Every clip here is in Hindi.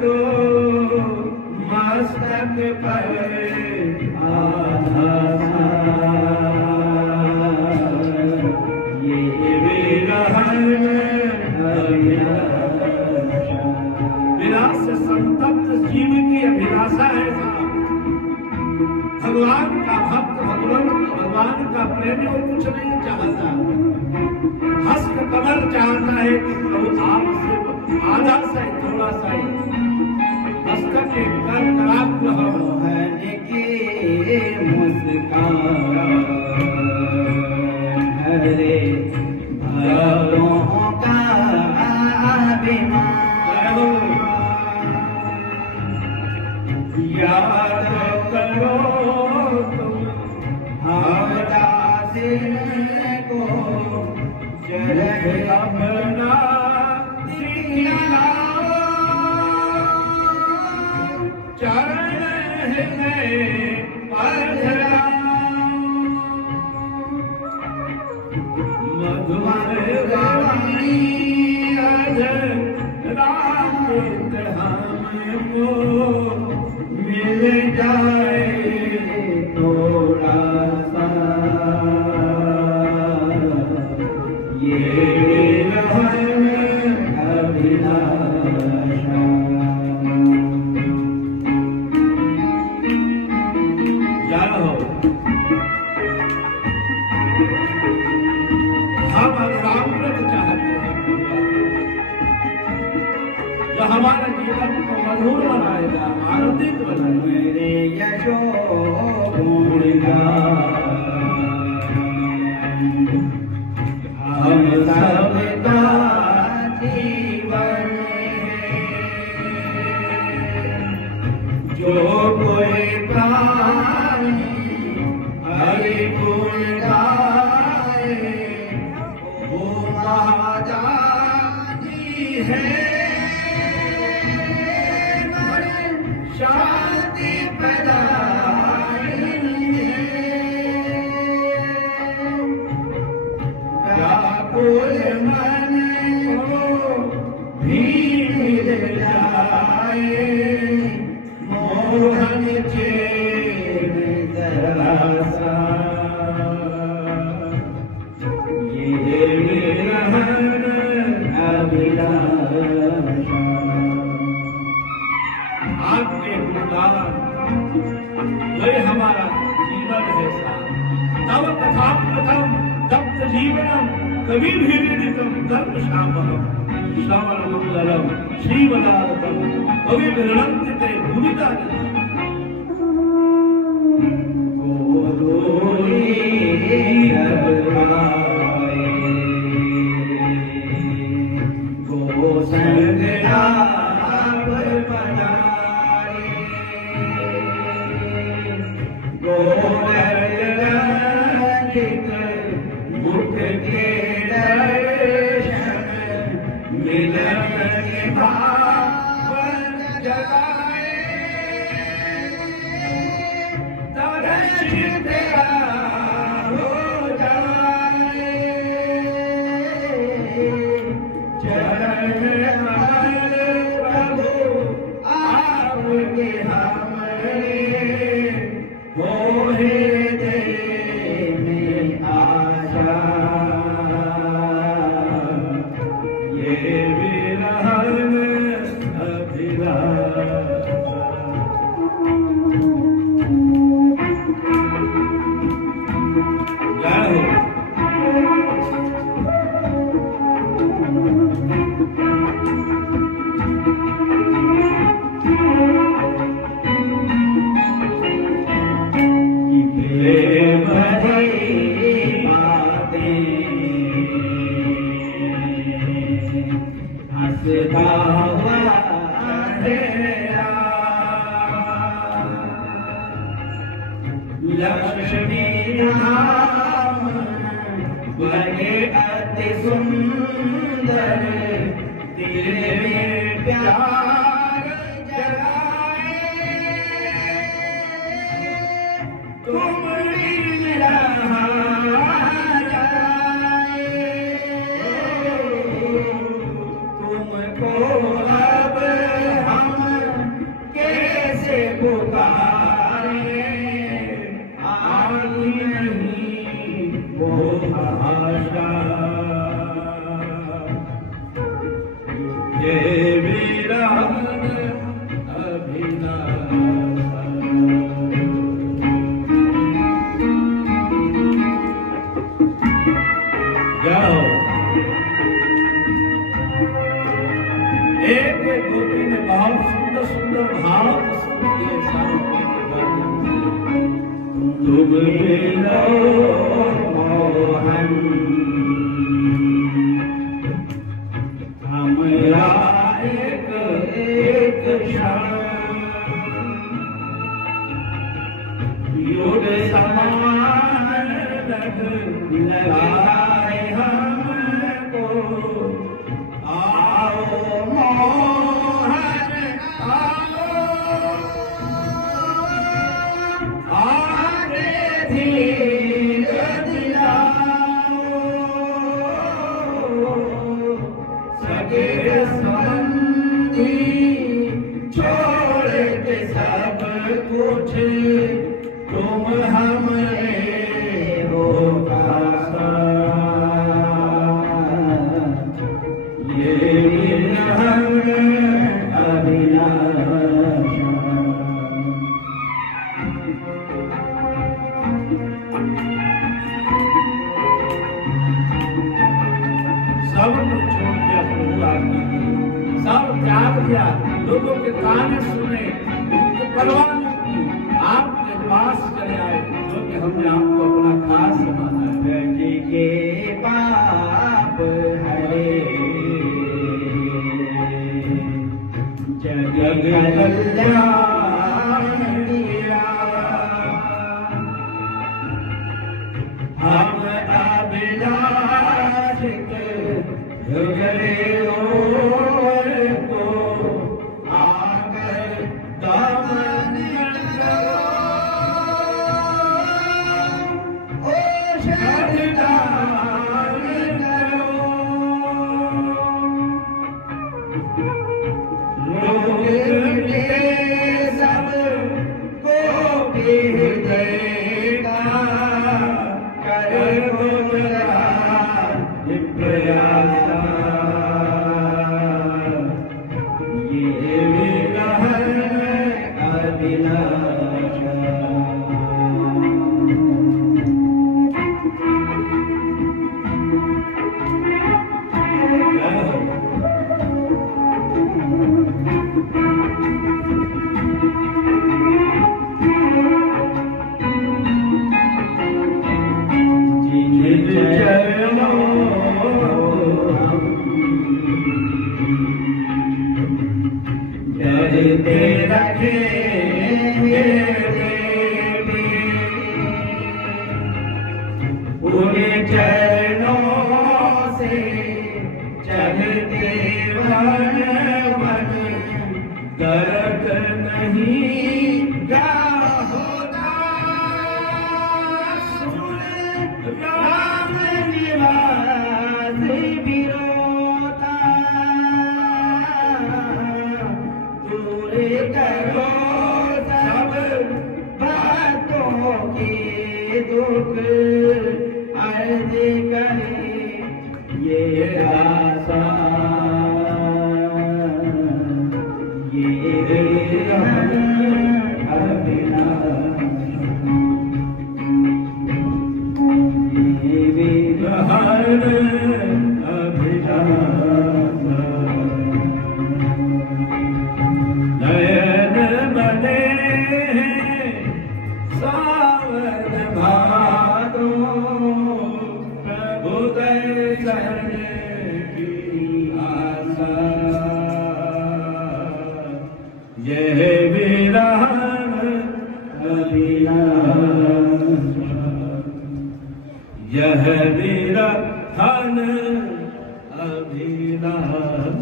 दो मस्तक पर आधा ये विरहन अभिलाषा। विलास से संतप्त जीव की अभिलाषा है भगवान का भक्त, भगवान का प्रेमी और कुछ नहीं चाहता। हस्त कमल चाहता है कि प्रभु आप सिर्फ आधा सा थोड़ा सा हस्तक के कर कराग्र मोहन की मुस्कान हरे भक्तों का अभिमान। याद करो तुम हम दासिन को चरण अपना सीना चरण में पधरा मधुर वाणी अध रात हमको मिल जाए थोड़ा सा ये विरहन अभिलाषा। जानो हम रामकृत चाहते हैं जो हमारे जीवन को मधुर बनाएगा, आनंदित बनाएगा। मेरे यशो हम सबका जीवन जो कोई प्राणी हरि गुण गाए वो महादानी है। शांति प्रदायिनी व्याकुल मन को भी मिल जाए मोहन चैन जरा सा ये विरहन अभिलाषा। आपके गुणगान वही हमारा जीवन है साथ। तव कथा प्रथम तप्त जीवनम कवि भीरितम कर्म शामम श्रवण मंगलम श्रीवदारतम कवि विरंति ते भूमिका मुख के दर्शन मिलन के भावन जगाए दर्शन तेरा हो जाए चरण कमल प्रभु आपके हमरे होए हंसता हुआ अंधेरा लक्ष्मी नाम लगे अति सुंदर दिल में प्यार जगाए तुम रहा तुमको अब हम बहुत सुंदर सुंदर भाव प्रस्तुत किए तुम मिलो मोहन हमरा एक एक क्षण युग समान लगाए हमको आओ मोहन आओ आगे धीर दिलाओ सगे संबंधी छोड़ के सब कुछ तुम हमरे हो आसा ये विरह अभिलाषा सब कुछ छोड़ दिया प्रभु आपने सब त्याग दिया लोगों के ताने सुने उनको परवाह नहीं की आपके पास चले आए क्योंकि हमने आपको अपना खास माना है जी के पाप हरे जग कल्याण किया हम अभिलाष गए और को आकर दामन करो ओ शरणदान करो रोग मिटे सब को भी देगा कर प्रयासा ये विरह अभिलाषा डरते रखे उन्हें चरणों से चलते वन वन गर्क नहीं गा होता सुन राम निवास बिरोता दूर करो सब बातों की दुख अर्ज करे ये आशा ये नयन बने सावन भादो प्रभु दर्शन की आशा यह विरह अभिलाषा यह विरहन अभिलाषा।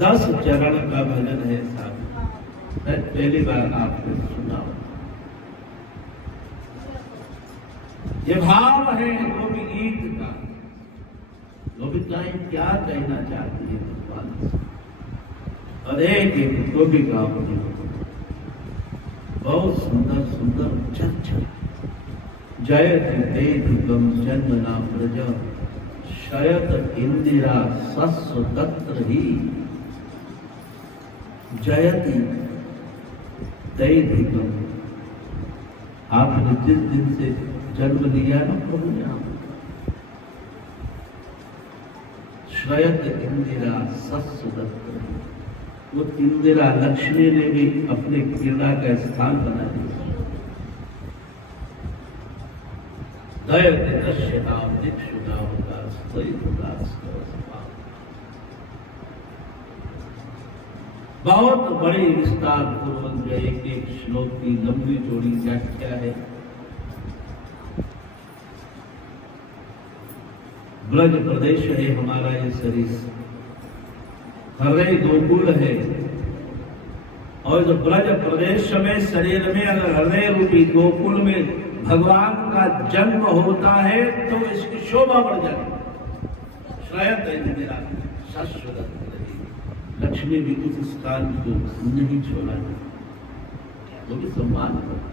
दस चरण का भजन है साहब, मैं पहली बार आपको सुना। ये भाव है गोपी गीत का। गोपिकाएं क्या कहना चाहती है भगवान से, और एक गोपिका होती है बहुत सुंदर सुंदर चर्चा। जयत देधिकम जन्मना प्रज शयत इंदिरा सस्व तत्र ही जयति दैधिकम। आपने जिस दिन से जन्म लिया ना प्रभु ने, श्रयत इंदिरा सत्सुदत्त, वो इंदिरा लक्ष्मी ने भी अपने क्रीड़ा का स्थान बना दिया। दयते दश्य नाम दीक्षु नाम दास कोई उदास करो समाप्त। बहुत बड़ी विस्तार पूर्वक एक एक श्लोक की लंबी चौड़ी व्याख्या है। ब्रज प्रदेश है हमारा ये शरीर, हृदय गोकुल है, और जो ब्रज प्रदेश में शरीर में अगर हृदय रूपी गोकुल में भगवान का जन्म होता है तो इसकी शोभा बढ़ जाती है। श्रयत है मेरा शाश्वत, लक्ष्मी भी उस स्थान को नहीं छोड़ा, वो भी सम्मान करता।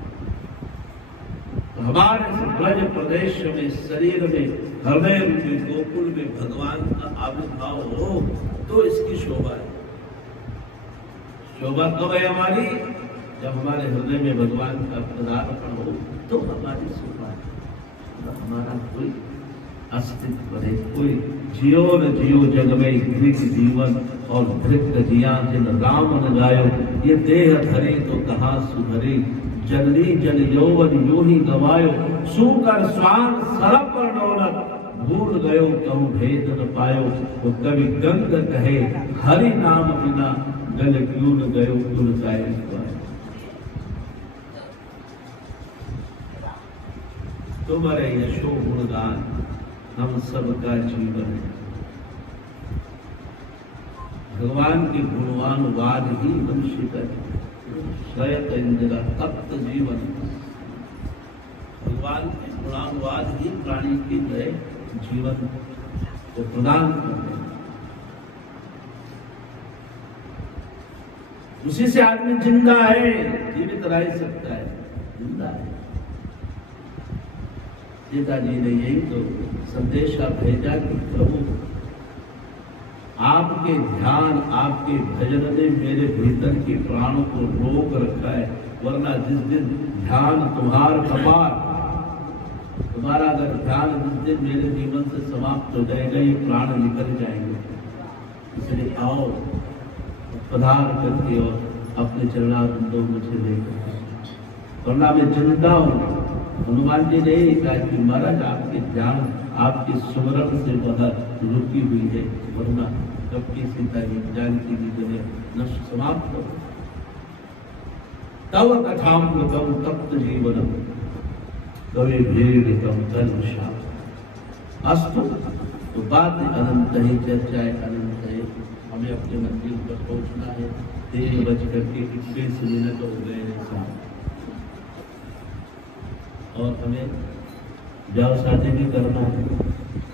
हमारे ब्रज प्रदेश में शरीर में हृदय रूपी गोकुल में भगवान का आविर्भाव हो तो इसकी शोभा है। शोभा कब है हमारी? जब हमारे हृदय में भगवान का पदार्पण हो तो हमारी शोभा है। हमारा कोई अस्तित्व है, कोई जियो न जियो जग में धृत जीवन और धृत जिया जिन राम न गायो, ये देह धरे तो कहाँ सुधरे, जननी जन यौवन यो ही गवायो, सुकर स्वान सरप पर डोलत, भूल गयो कहूँ भेद न पायो। तो कवि गंग कहे हरि नाम बिना गल क्यों न गयो दुर्गाय। तुम्हारे यशो गुणगान हम सबका जीवन है। भगवान के गुणवानुवाद ही मनुष्य का श्रयत इंदिरा तप्त जीवन, भगवान के गुणानुवाद ही प्राणी के लिए जीवन को प्रदान करते हैं। उसी से आदमी जिंदा है, जीवित रह सकता है, जिंदा है। सीता जी ने यही तो संदेशा भेजा कि प्रभु आपके ध्यान आपके भजन ने मेरे भीतर के प्राणों को रोक रखा है, वरना जिस दिन ध्यान तुम्हारा अगर ध्यान जिस दिन मेरे जीवन से समाप्त हो जाएगा, ये प्राण निकल जाएंगे। इसलिए आओ पधार करके और अपने चरणारविंदों मुझे लेकर, वरना मैं जिंदा हूँ। हनुमान जी ने कहा कि महाराज आपके ध्यान आपके सुमरण से वह रुकी हुई है, वरना कब की सीता जी जानकी जी जो है नष्ट समाप्त हो। तव कथामृतम तप्त जीवनम कवि भेद तम तनुषा अस्तु। तो बात अनंत ही, चर्चाएं अनंत है। हमें अपने मंदिर पर पहुंचना है। 3:21 हो गए हैं साहब, और हमें ब्याह शादी भी करना है,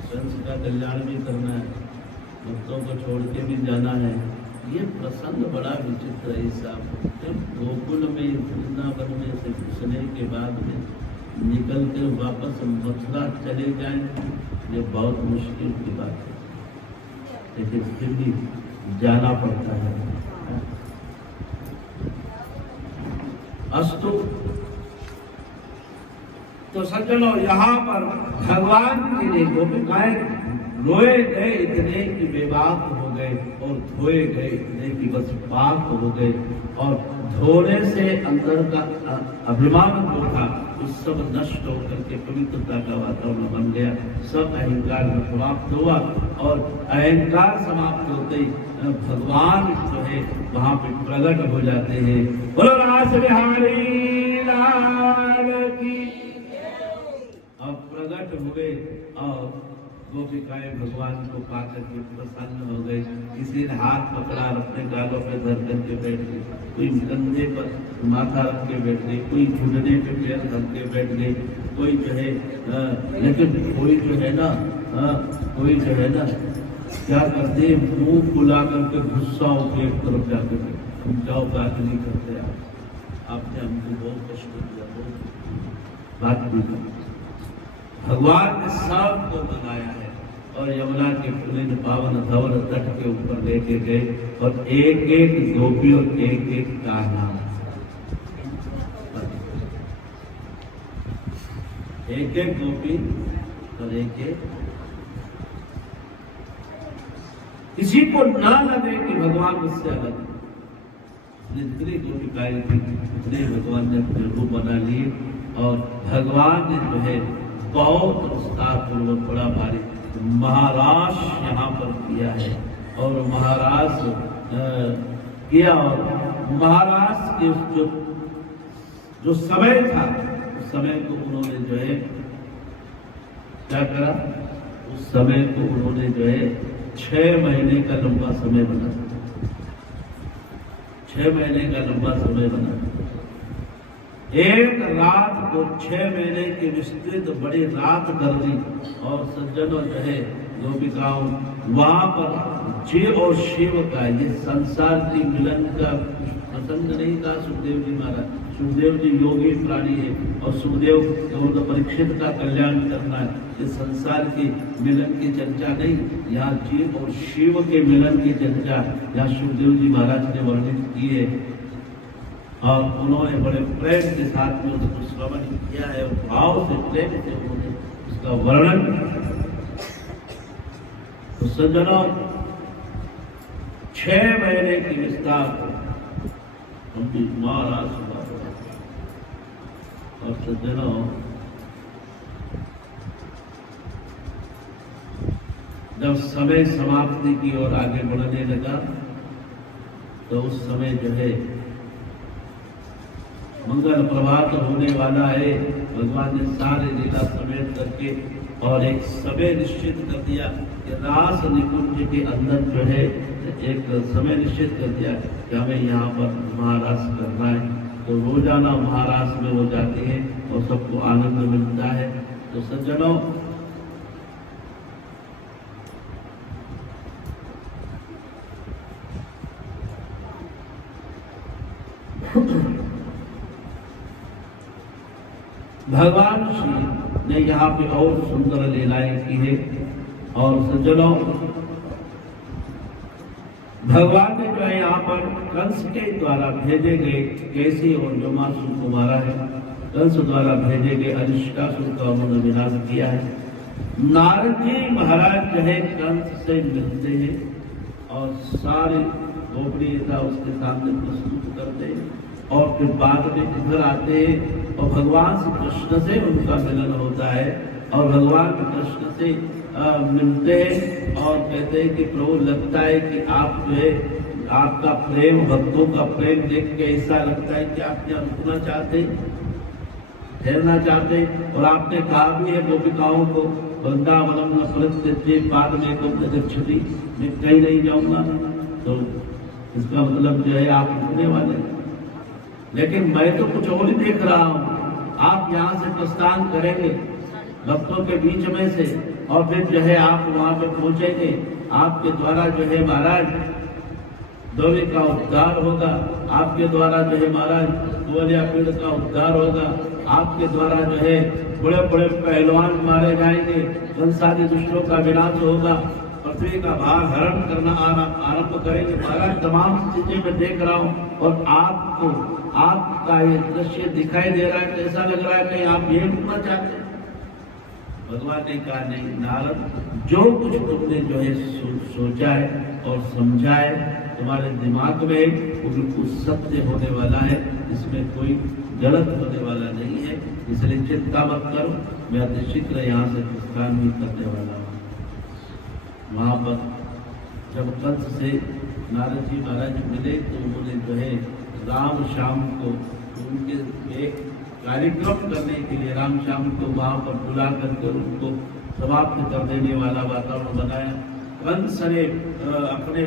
वंश का कल्याण भी करना है, भक्तों को छोड़ के भी जाना है। ये प्रसंग बड़ा विचित्र है साहब। जब गोकुल में वृंदावन में से घुसने के बाद में निकल कर वापस मथुरा चले जाएं, ये बहुत मुश्किल की बात है, लेकिन फिर भी जाना पड़ता है। अस्तु। तो सज्जनों, यहाँ पर भगवान के लिए गोपिकाएं रोए गए इतने कि बेबाक हो गए, और धोए गए इतने कि बस पाक हो गए, और धोने से अंदर का अभिमान जो था उस सब नष्ट होकर के पवित्रता का वातावरण बन गया। सब अहंकार समाप्त हुआ, और अहंकार समाप्त होते ही भगवान जो है वहां पे प्रकट हो जाते हैं। बोलो रास बिहारी लाल की। अब प्रकट हुए और गोपिकाएं भगवान को पाकर के प्रसन्न हो गए। किसी ने हाथ पकड़ा और अपने गालों पे धर करके बैठ गए, कोई कंधे पर माथा रख के बैठ गए, कोई घुटने पे पैर रख के बैठ गए, कोई जो है लेकिन कोई जो है ना क्या करते, मुंह फुला करके गुस्सा होकर एक तरफ जाकर हम जाओ, बात नहीं करते। आपने हमको बहुत कष्ट दिया, बहुत बात भी की। भगवान ने सबको बनाया है, और यमुना के पुलिन पावन धवल तट के ऊपर लेके गए, और एक एक गोपी और एक एक का नाम, एक एक गोपी और एक एक किसी को ना लगे कि भगवान मुझसे अलग है। जितनी गोपिकाएं थी उतने भगवान ने अपने रूप बना लिए और भगवान ने जो है बहुत विस्तार पूर्वक बड़ा भारी महाराज यहाँ पर किया है और महाराज किया और महाराज के जो समय था उस समय को उन्होंने जो है क्या करा, उस समय को उन्होंने जो है 6 महीने का लंबा समय बना, 6 महीने का लंबा समय बना। एक रात को 6 महीने की विस्तृत बड़ी रात कर दी और सज्जनों जो है गोपिकाओं वहां पर जीव और शिव का ये संसार की मिलन का प्रसंग नहीं था। सुखदेव जी महाराज, सुखदेव जी योगी प्राणी है और सुखदेव तो परीक्षित का कल्याण करना है। ये संसार के मिलन की चर्चा नहीं, यहाँ जीव और शिव के मिलन की चर्चा यहाँ सुखदेव जी महाराज ने वर्णित की है और उन्होंने बड़े प्रेम के साथ में उसको श्रवण किया है और भाव से प्रेम से उन्होंने उसका वर्णन किया। तो सज्जनों 6 महीने की विस्तार उनकी महाराज और सज्जनों जब समय समाप्ति की ओर आगे बढ़ने लगा तो उस समय जो है मंगल प्रभात होने वाला है। भगवान ने सारे लीला समेट करके और एक समय निश्चित कर दिया कि रास निकुंज के अंदर जो है एक समय निश्चित कर दिया कि हमें यहाँ पर महारास करना है। तो रोजाना महारास में हो जाते हैं और सबको आनंद मिलता है। तो सज्जनों भगवान श्री ने यहाँ पे और सुंदर लीलाएं की है और सज्जनों भगवान ने जो है यहाँ पर कंस के द्वारा भेजे गए कैसी और जमासुर को मारा है। कंस द्वारा भेजे गए अरिष्टासुर का उन्होंने विनाश किया है। नारद जी महाराज जो है कंस से मिलते हैं और सारी गोपनीयता उसके सामने प्रस्तुत करते हैं और फिर बाद में इधर आते हैं और भगवान श्री कृष्ण से उनका मिलन होता है और भगवान कृष्ण से मिलते हैं और कहते हैं कि प्रभु लगता है कि आप जो है आपका प्रेम भक्तों का प्रेम देख के ऐसा लगता है कि आप यहाँ रुकना चाहते ठहरना चाहते और आपने कहा भी है गोपिकाओं को वृंदावनम न परित्यज्य बाद में को गच्छति, मैं कहीं नहीं जाऊंगा। तो इसका मतलब जो है आप रुकने वाले हैं। लेकिन मैं तो कुछ और ही देख रहा हूँ। आप यहाँ से प्रस्थान करेंगे भक्तों के बीच में से और फिर जो है आप वहां पे पहुंचेंगे। आपके द्वारा जो है महाराज द्रव्य का उद्धार होगा, आपके द्वारा जो है महाराज ग्वालिया पीड़ का उद्धार होगा, आपके द्वारा जो है बड़े बड़े पहलवान मारे जाएंगे, संसारी दुष्टों का विनाश होगा, पृथ्वी का भार हरण करना आरंभ करेंगे। महाराज तमाम चीजें मैं देख रहा हूँ और आपको आपका ये दृश्य दिखाई दे रहा है। कैसा लग रहा है कि आप ये रुकना चाहते हैं? भगवान ने कहा नहीं नारद, जो कुछ तुमने जो है सोचा है और समझा है तुम्हारे दिमाग में वो बिल्कुल सत्य होने वाला है, इसमें कोई गलत होने वाला नहीं है। इसलिए चिंता मत करो, मैं अतिशीघ्र यहाँ से प्रस्थान भी करने वाला हूँ। वहाँ पर जब कंस से नारद जी महाराज मिले तो उन्होंने जो है राम श्याम को उनके एक कार्यक्रम करने के लिए राम श्याम को वहाँ पर बुला करके उनको समाप्त कर देने वाला वातावरण बनाया। कंस ने अपने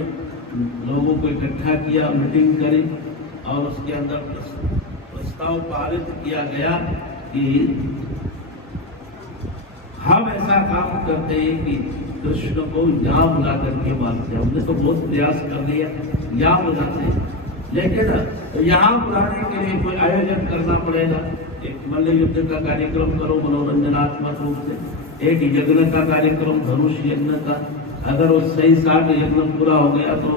लोगों को इकट्ठा किया, मीटिंग करी और उसके अंदर प्रस्ताव पारित किया गया कि हम ऐसा काम करते हैं कि कृष्ण को यहाँ बुला करके मारते हैं। हमने तो बहुत प्रयास कर लिया, यहाँ बुलाते हैं, लेकिन यहाँ बुलाने के लिए कोई आयोजन करना पड़ेगा। एक मल्ल युद्ध का कार्यक्रम करो मनोरंजनात्मक रूप से, एक यज्ञ का कार्यक्रम धनुष यज्ञ का, अगर वो सही साथ यज्ञ पूरा हो गया तो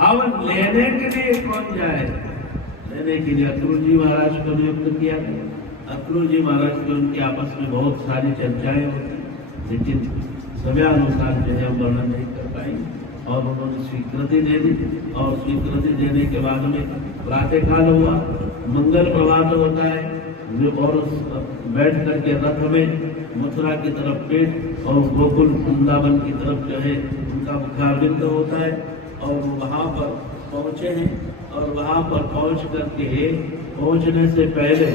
अब लेने के लिए कौन जाए? लेने के लिए अक्रूर जी महाराज को नियुक्त किया गया। अक्रूर जी महाराज की उनके आपस में बहुत सारी चर्चाएं होती, लेकिन समयानुसार जो है हम वर्णन नहीं कर पाएंगे। और उन्होंने स्वीकृति दे दी, और स्वीकृति देने के बाद में प्रातःकाल हुआ, मंगल प्रभात होता है जो, और बैठ करके रथ में मथुरा की तरफ पेट और गोकुल वृंदावन की तरफ जो है उनका मुखारविंद होता है, और वहाँ पर पहुँचे हैं। और वहाँ पर पहुँच करके पहुँचने से पहले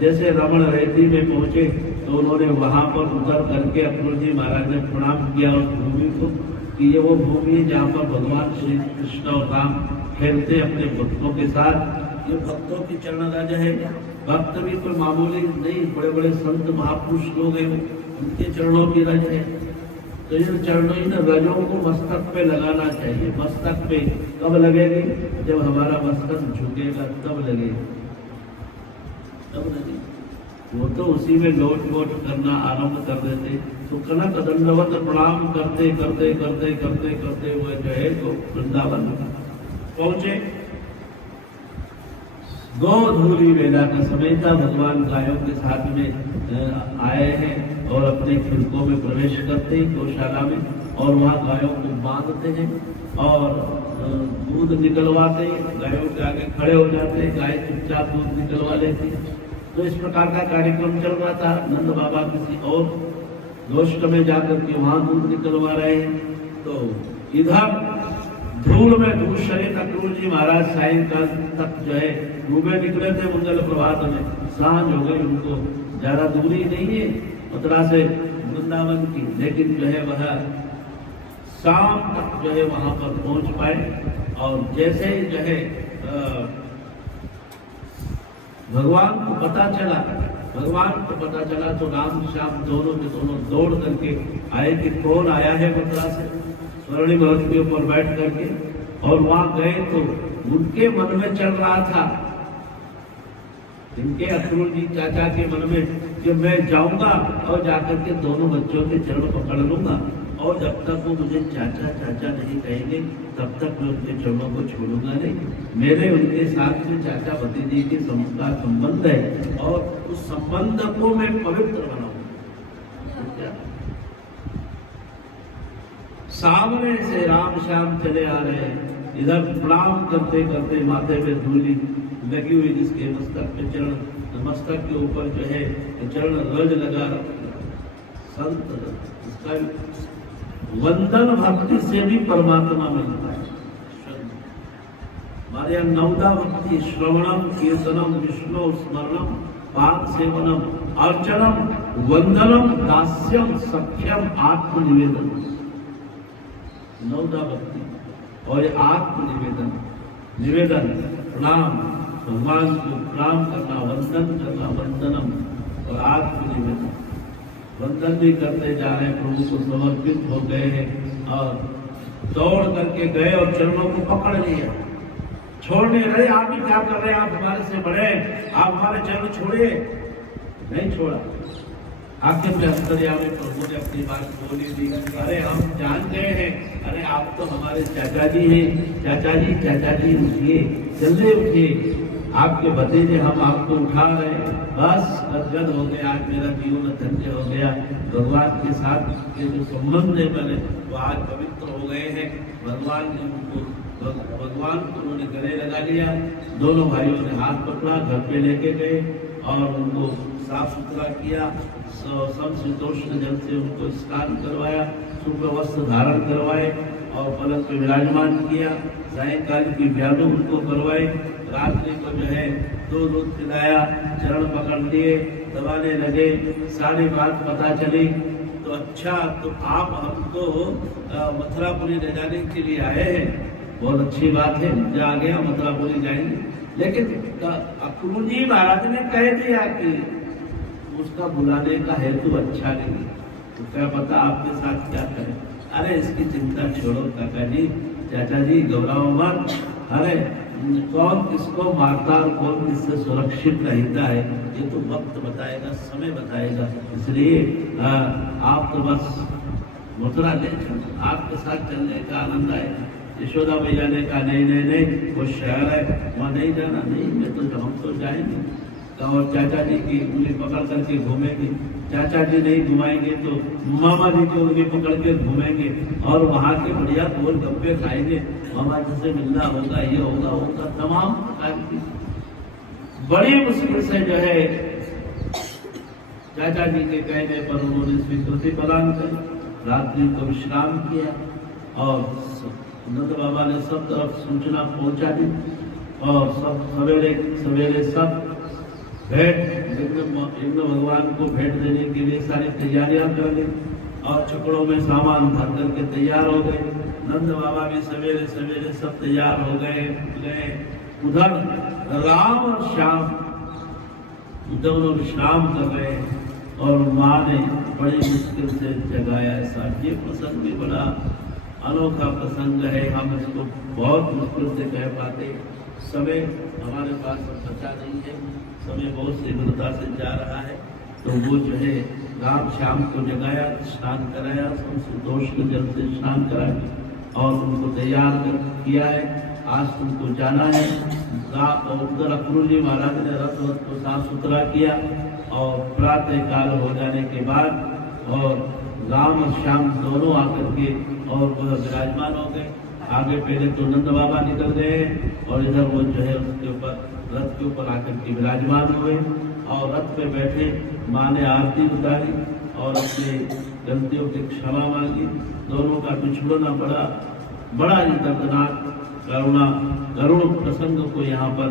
जैसे रमण रेती में पहुँचे तो उन्होंने वहाँ पर उतर करके अक्रूर जी महाराज ने प्रणाम किया उस भूमि को कि ये वो भूमि है जहाँ पर भगवान श्री कृष्ण और राम खेलते अपने भक्तों के साथ। ये भक्तों की चरण राज है। भक्त भी कोई मामूली नहीं, बड़े बड़े संत महापुरुष लोग हैं, उनके चरणों की रज है। तो इन चरणों इन रजों को मस्तक पे लगाना चाहिए। मस्तक पे कब लगेगी? जब हमारा मस्तक झुकेगा तब लगेगी, तब लगेगी। वो तो उसी में लौट लौट करना आरंभ कर देते। तो कनक दंडवत प्रणाम करते करते करते करते करते हुए जो है तो वृंदावन पहुंचे। गोधूली वेला का समय था। भगवान गायों के साथ में आए हैं और अपने खिड़कों में प्रवेश करते हैं गौशाला में, और वहाँ गायों को बांधते हैं और दूध निकलवाते हैं। गायों के आगे खड़े हो जाते हैं, गाय चुपचाप दूध निकलवा लेती है। तो इस प्रकार का कार्यक्रम चल रहा था। नंद बाबा किसी और गोष्ठ में जाकर के वहाँ दूध निकलवा रहे हैं। तो इधर धूल में धूल शरीर अक्रूर जी महाराज सायंकाल तक जो है डूबे निकले थे मंगल प्रभात में। सांझ हो गई, उनको ज्यादा दूरी नहीं है मथुरा से वृंदावन की, लेकिन जो है वह शाम तक जो है वहां पर पहुंच पाए। और जैसे ही जो है भगवान को पता चला तो राम श्याम दोनों के दोनों दौड़ करके आए कि कौन आया है मथुरा से, स्वर्णिम रथ के ऊपर बैठ करके। और वहां गए तो उनके मन में चल रहा था, इनके अक्रूर जी चाचा के मन में, कि मैं जाऊंगा और जाकर के दोनों बच्चों के चरण पकड़ लूंगा, और जब तक वो मुझे चाचा चाचा नहीं कहेंगे तब तक मैं उनके चरणों को छोड़ूंगा नहीं। मेरे उनके साथ में चाचा भतीजी के का संबंध है, और उस संबंध को मैं पवित्र बनाऊंगा। सामने से राम श्याम चले आ रहे हैं, इधर प्रणाम करते करते माथे पे धूली लगी हुई, जिसके मस्तक पे चरण, मस्तक के ऊपर जो है चरण रज लगा। संत इसका वंदन भक्ति से भी परमात्मा मिलता है। हमारे यहाँ नवदा भक्ति श्रवणम कीर्तनम विष्णु स्मरणम पाद सेवनम अर्चनम वंदनम दास्यम सख्यम आत्मनिवेदन, नवदा भक्ति और आत्मनिवेदन, निवेदन प्रणाम, भगवान को प्रणाम करना, वंदन करना, वंदनम और आत्मनिवेदन। वंदन भी करते जा रहे हैं, प्रभु को समर्पित हो गए हैं और दौड़ करके गए और चरणों को पकड़ लिया। छोड़ने रहे, आप भी क्या कर रहे हैं, आप हमारे से बड़े, आप हमारे चरण छोड़िए। नहीं छोड़ा। आखिर में अंतर्यामी प्रभु ने अपनी बात बोली दी, अरे हम जान गए हैं, अरे आप तो हमारे चाचा जी हैं, चाचा जी उठिए, जल्दी उठिए, आपके भतीजे हम आपको उठा रहे हैं। बस गदगद हो गया, आज मेरा जीवन धन्य हो गया। भगवान के साथ के जो संबंध है मैंने वो आज पवित्र हो गए हैं। भगवान ने उनको, भगवान को उन्होंने गले लगा लिया। दोनों भाइयों ने हाथ पकड़ा, घर पे लेके गए और उनको साफ सुथरा किया, समशीतोष्ण जल से उनको स्नान करवाया, शुभ्र वस्त्र धारण करवाए और पलंग पे विराजमान किया। सायंकाल की व्यायाम उनको करवाए। रात्रि को जो है दूध पिलाया, चरण पकड़ लिए, दबाने लगे। सारी बात पता चली तो अच्छा, तो आप हमको मथुरापुरी ले जाने के लिए आए हैं, बहुत अच्छी बात है, जा गया मथुरापुरी जाएंगे। लेकिन अक्रूर जी महाराज ने कह दिया कि उसका बुलाने का हेतु अच्छा नहीं, तो क्या पता आपके साथ क्या करें। अरे इसकी चिंता छोड़ो काका जी, चाचा जी, घबराओ मत। अरे कौन किसको मारता और कौन किससे सुरक्षित रहता है ये तो वक्त बताएगा, समय बताएगा। इसलिए आप तो बस मथुरा ले चलो, आपके साथ चलने का आनंद आएगा। यशोदा मैया ने कहा नहीं, वो शहर है, वहाँ नहीं जाना। नहीं, मैं तो हम तो जाएंगे। और चाचा जी की उंगली पकड़ करके घूमेंगे, चाचा जी नहीं घुमाएंगे तो मामा जी की उंगली पकड़ के घूमेंगे और वहाँ के बढ़िया गोल गप्पे खाएंगे, मामा जी से मिलना होगा, ये होगा होगा, तमाम प्रकार की बड़ी मुश्किल से जो है चाचा जी के कहने पर उन्होंने स्वीकृति प्रदान की, रात्रि को विश्राम किया और नंद बाबा ने सब तरफ सूचना पहुंचा दी और सब सवेरे सवेरे सब भेंट इंद्र भगवान को भेंट देने के लिए सारी तैयारियां कर ली और छकड़ों में सामान भर करके तैयार हो गए। नंद बाबा भी सवेरे सवेरे सब तैयार हो गए। उधर राम और श्याम दोनों विश्राम कर रहे और माँ ने बड़ी मुश्किल से जगाया। ऐसा ये प्रसंग भी बड़ा अनोखा प्रसंग है, हम इसको बहुत मुश्किल से कह पाते। समय हमारे पास बचा नहीं है, समय बहुत शीघ्रता से जा रहा है। तो वो जो है राम श्याम को जगाया, स्नान कराया, संतोष के जल से स्नान कराया और उनको तैयार किया है। आज तुमको जाना है। और उधर अक्रूर जी महाराज ने रथ को साफ सुथरा किया और प्रातः काल हो जाने के बाद और राम और श्याम दोनों आकर के और वह विराजमान हो गए। आगे पहले तो नंद बाबा निकल गए और इधर वो जो है उसके ऊपर रथ के ऊपर आकर के विराजमान हुए और रथ पे बैठे माँ ने आरती उतारी और अपने गलतियों की क्षमा मांगी। दोनों का बिछड़ना बड़ा ही दर्दनाक करुण प्रसंग को यहाँ पर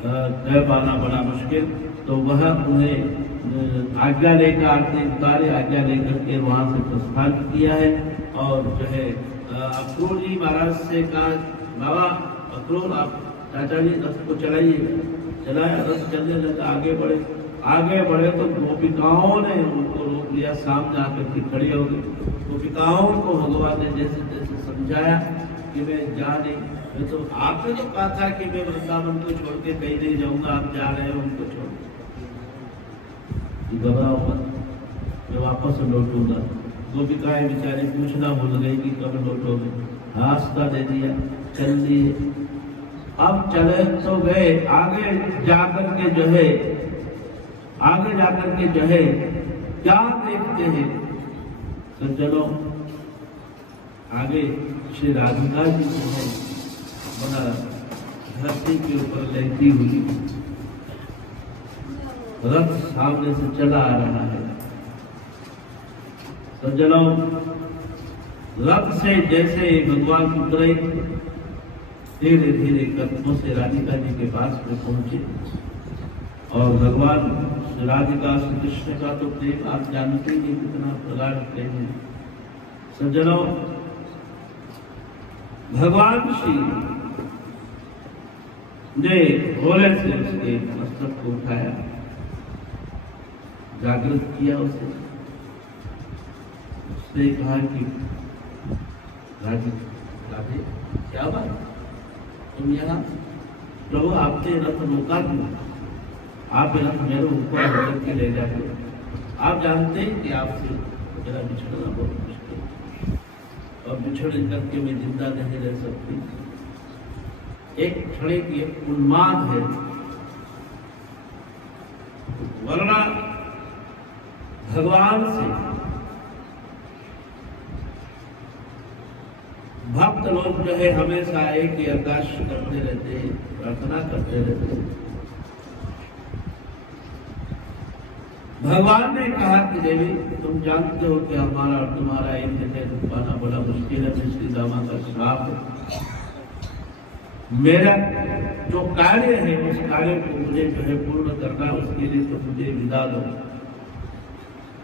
कह पाना बड़ा मुश्किल। तो वह उन्हें आज्ञा लेकर आरती उतारे, आज्ञा लेकर के वहाँ से प्रस्थान किया है और जो है अक्रूर जी महाराज से कहा, बाबा अक्रूर आप चाचा जी रथ को चलाया, रथ चलने लगा, आगे बढ़े तो गोपिकाओं ने उनको रोक लिया, सामने आकर के खड़ी हो गई। गोपिकाओं को भगवान ने जैसे जैसे समझाया कि मैं जा नहीं, तो आपने तो कहा था कि मैं वृंदावन को छोड़ के कहीं नहीं जाऊंगा, आप जा रहे हो उनको छोड़, घबराओ मत, मैं वापस लौटूंगा। गोपिकाएं बेचारी पूछना भूल गई कि कब लौटोगे, रास्ता दे दिया, चल दिए। अब चले तो गए, आगे जाकर के जो है क्या देखते हैं तो चलो आगे श्री राधिका जी जो है बड़ा धरती के ऊपर लेटी हुई रथ सामने से चला आ रहा है। सज्जनों, रथ से जैसे भगवान उतरे धीरे धीरे कदमों से राधिका जी के पास में पहुंचे और भगवान राधिका श्री कृष्ण का तो प्रेम आप जानते ही कितना प्रगाढ़ प्रेम है। सज्जनों, भगवान श्री ने भोले से उसके मस्तक को उठाया, जागृत किया उसे, उसने कहा कि राधे क्या बात, तुम यहाँ प्रभु आपने रथ रोका क्यों, आप रथ मेरे ऊपर होकर के ले जाते, आप जानते हैं कि आपसे मेरा बिछड़ना बहुत मुश्किल और बिछड़ करके मैं जिंदा नहीं रह सकती। एक क्षण की उन्माद है, वरना भगवान से भक्त लोग जो है हमेशा एक ही अरदास करते रहते हैं, प्रार्थना करते रहते हैं। भगवान ने कहा कि देवी तुम जानते हो कि हमारा और तुम्हारा एक जगह पाना बड़ा मुश्किल है, श्री रामा का श्राप है। मेरा जो कार्य है उस कार्य को मुझे जो है पूर्ण करना, उसके लिए तो मुझे विदा दो,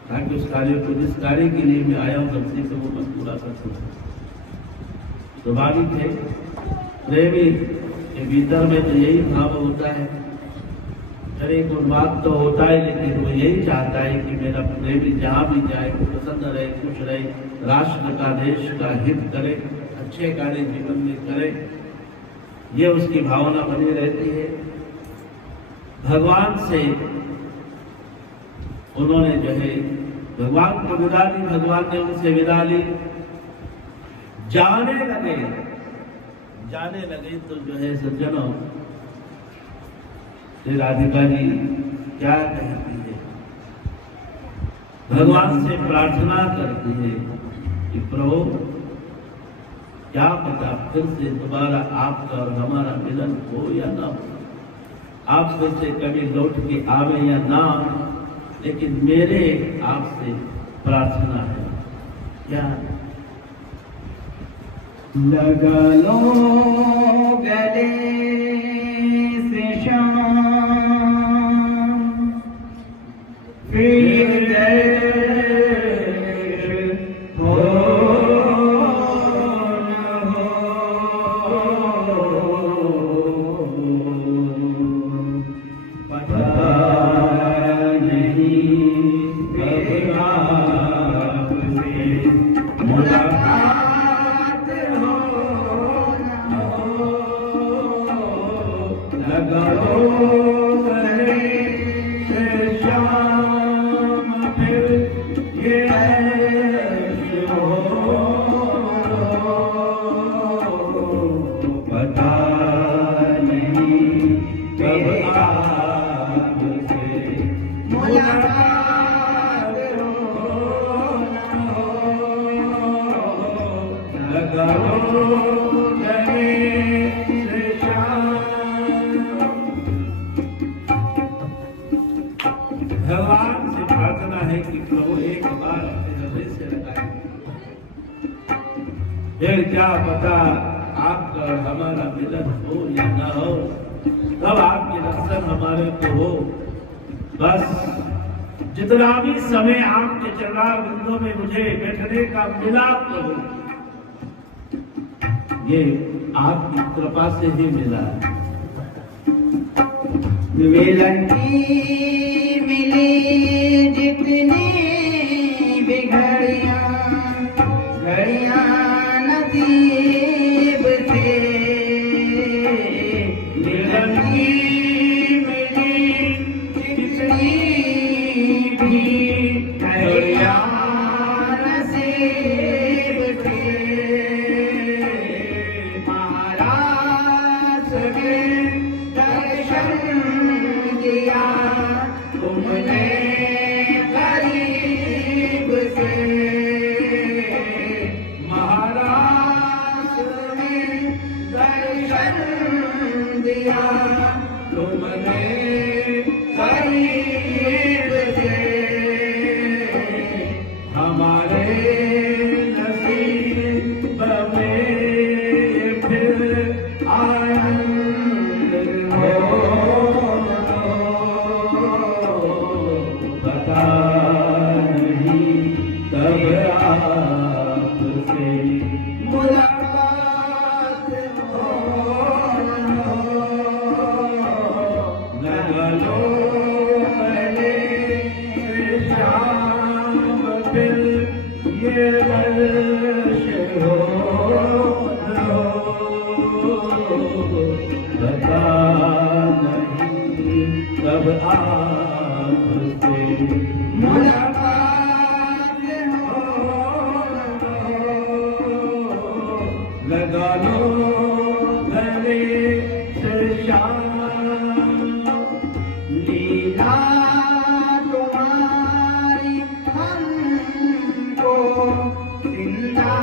ताकि उस कार्य को, जिस कार्य के लिए मैं आया हूँ गलती से वो मैं पूरा कर सकूँ। स्वाभाविक है, प्रेमी के भीतर में तो यही भाव होता है, एक उन्माद तो होता है, लेकिन वो यही चाहता है कि मेरा प्रेमी जहाँ भी जाए वो प्रसन्न रहे, खुश रहे, राष्ट्र का, देश का हित करे, अच्छे कार्य जीवन में करे, ये उसकी भावना बनी रहती है। भगवान से उन्होंने जो है भगवान को विदा ली, भगवान ने उनसे विदा ली, जाने लगे तो जो है सज्जनों, श्री राधिका जी क्या कहती है, भगवान से प्रार्थना करती है कि प्रभु क्या पता फिर से दोबारा आपका और हमारा मिलन हो या ना हो, आप फिर से कभी लौट के आवे या ना आवे, लेकिन मेरे आपसे प्रार्थना है क्या लगा लो गले से शाम फिर दर्श हो न हो, पता नहीं कब आपसे मुलाकात लगा लो गले से शाम फिर ये ऐश हो, पता नहीं कब आपसे मुलाकात हो न हो, लगा लो गले से शाम। भगवान से प्रार्थना है कि प्रभु एक बार अपने हृदय से लगाए, फिर क्या पता आपका और हमारा मिलन हो या ना हो, तब आपके दर्शन हमारे को हो। बस जितना भी समय आपके चरणारविंदों में मुझे बैठने का मिला प्रभु, ये आपकी कृपा से ही मिला है। मिलन की मिली जितनी भी घड़ियां नसीब से, मिलन की मिली जितनी भी घड़ियां नसीब से, महाराज ने दर्शन दिया तुमने करीब से, महाराज ने दर्शन दिया तुमने करीब से, हमारे नसीब में फिर आनंद हो, पता नहीं कब आपसे मुलाकात हो न हो, लगा लो गले से शाम फिर ये वर्ष हो न हो, पता नहीं कब आपसे मुलाकात हो न हो, लगा लो गले से शाम। लीला तुम्हारी हमको जिंदा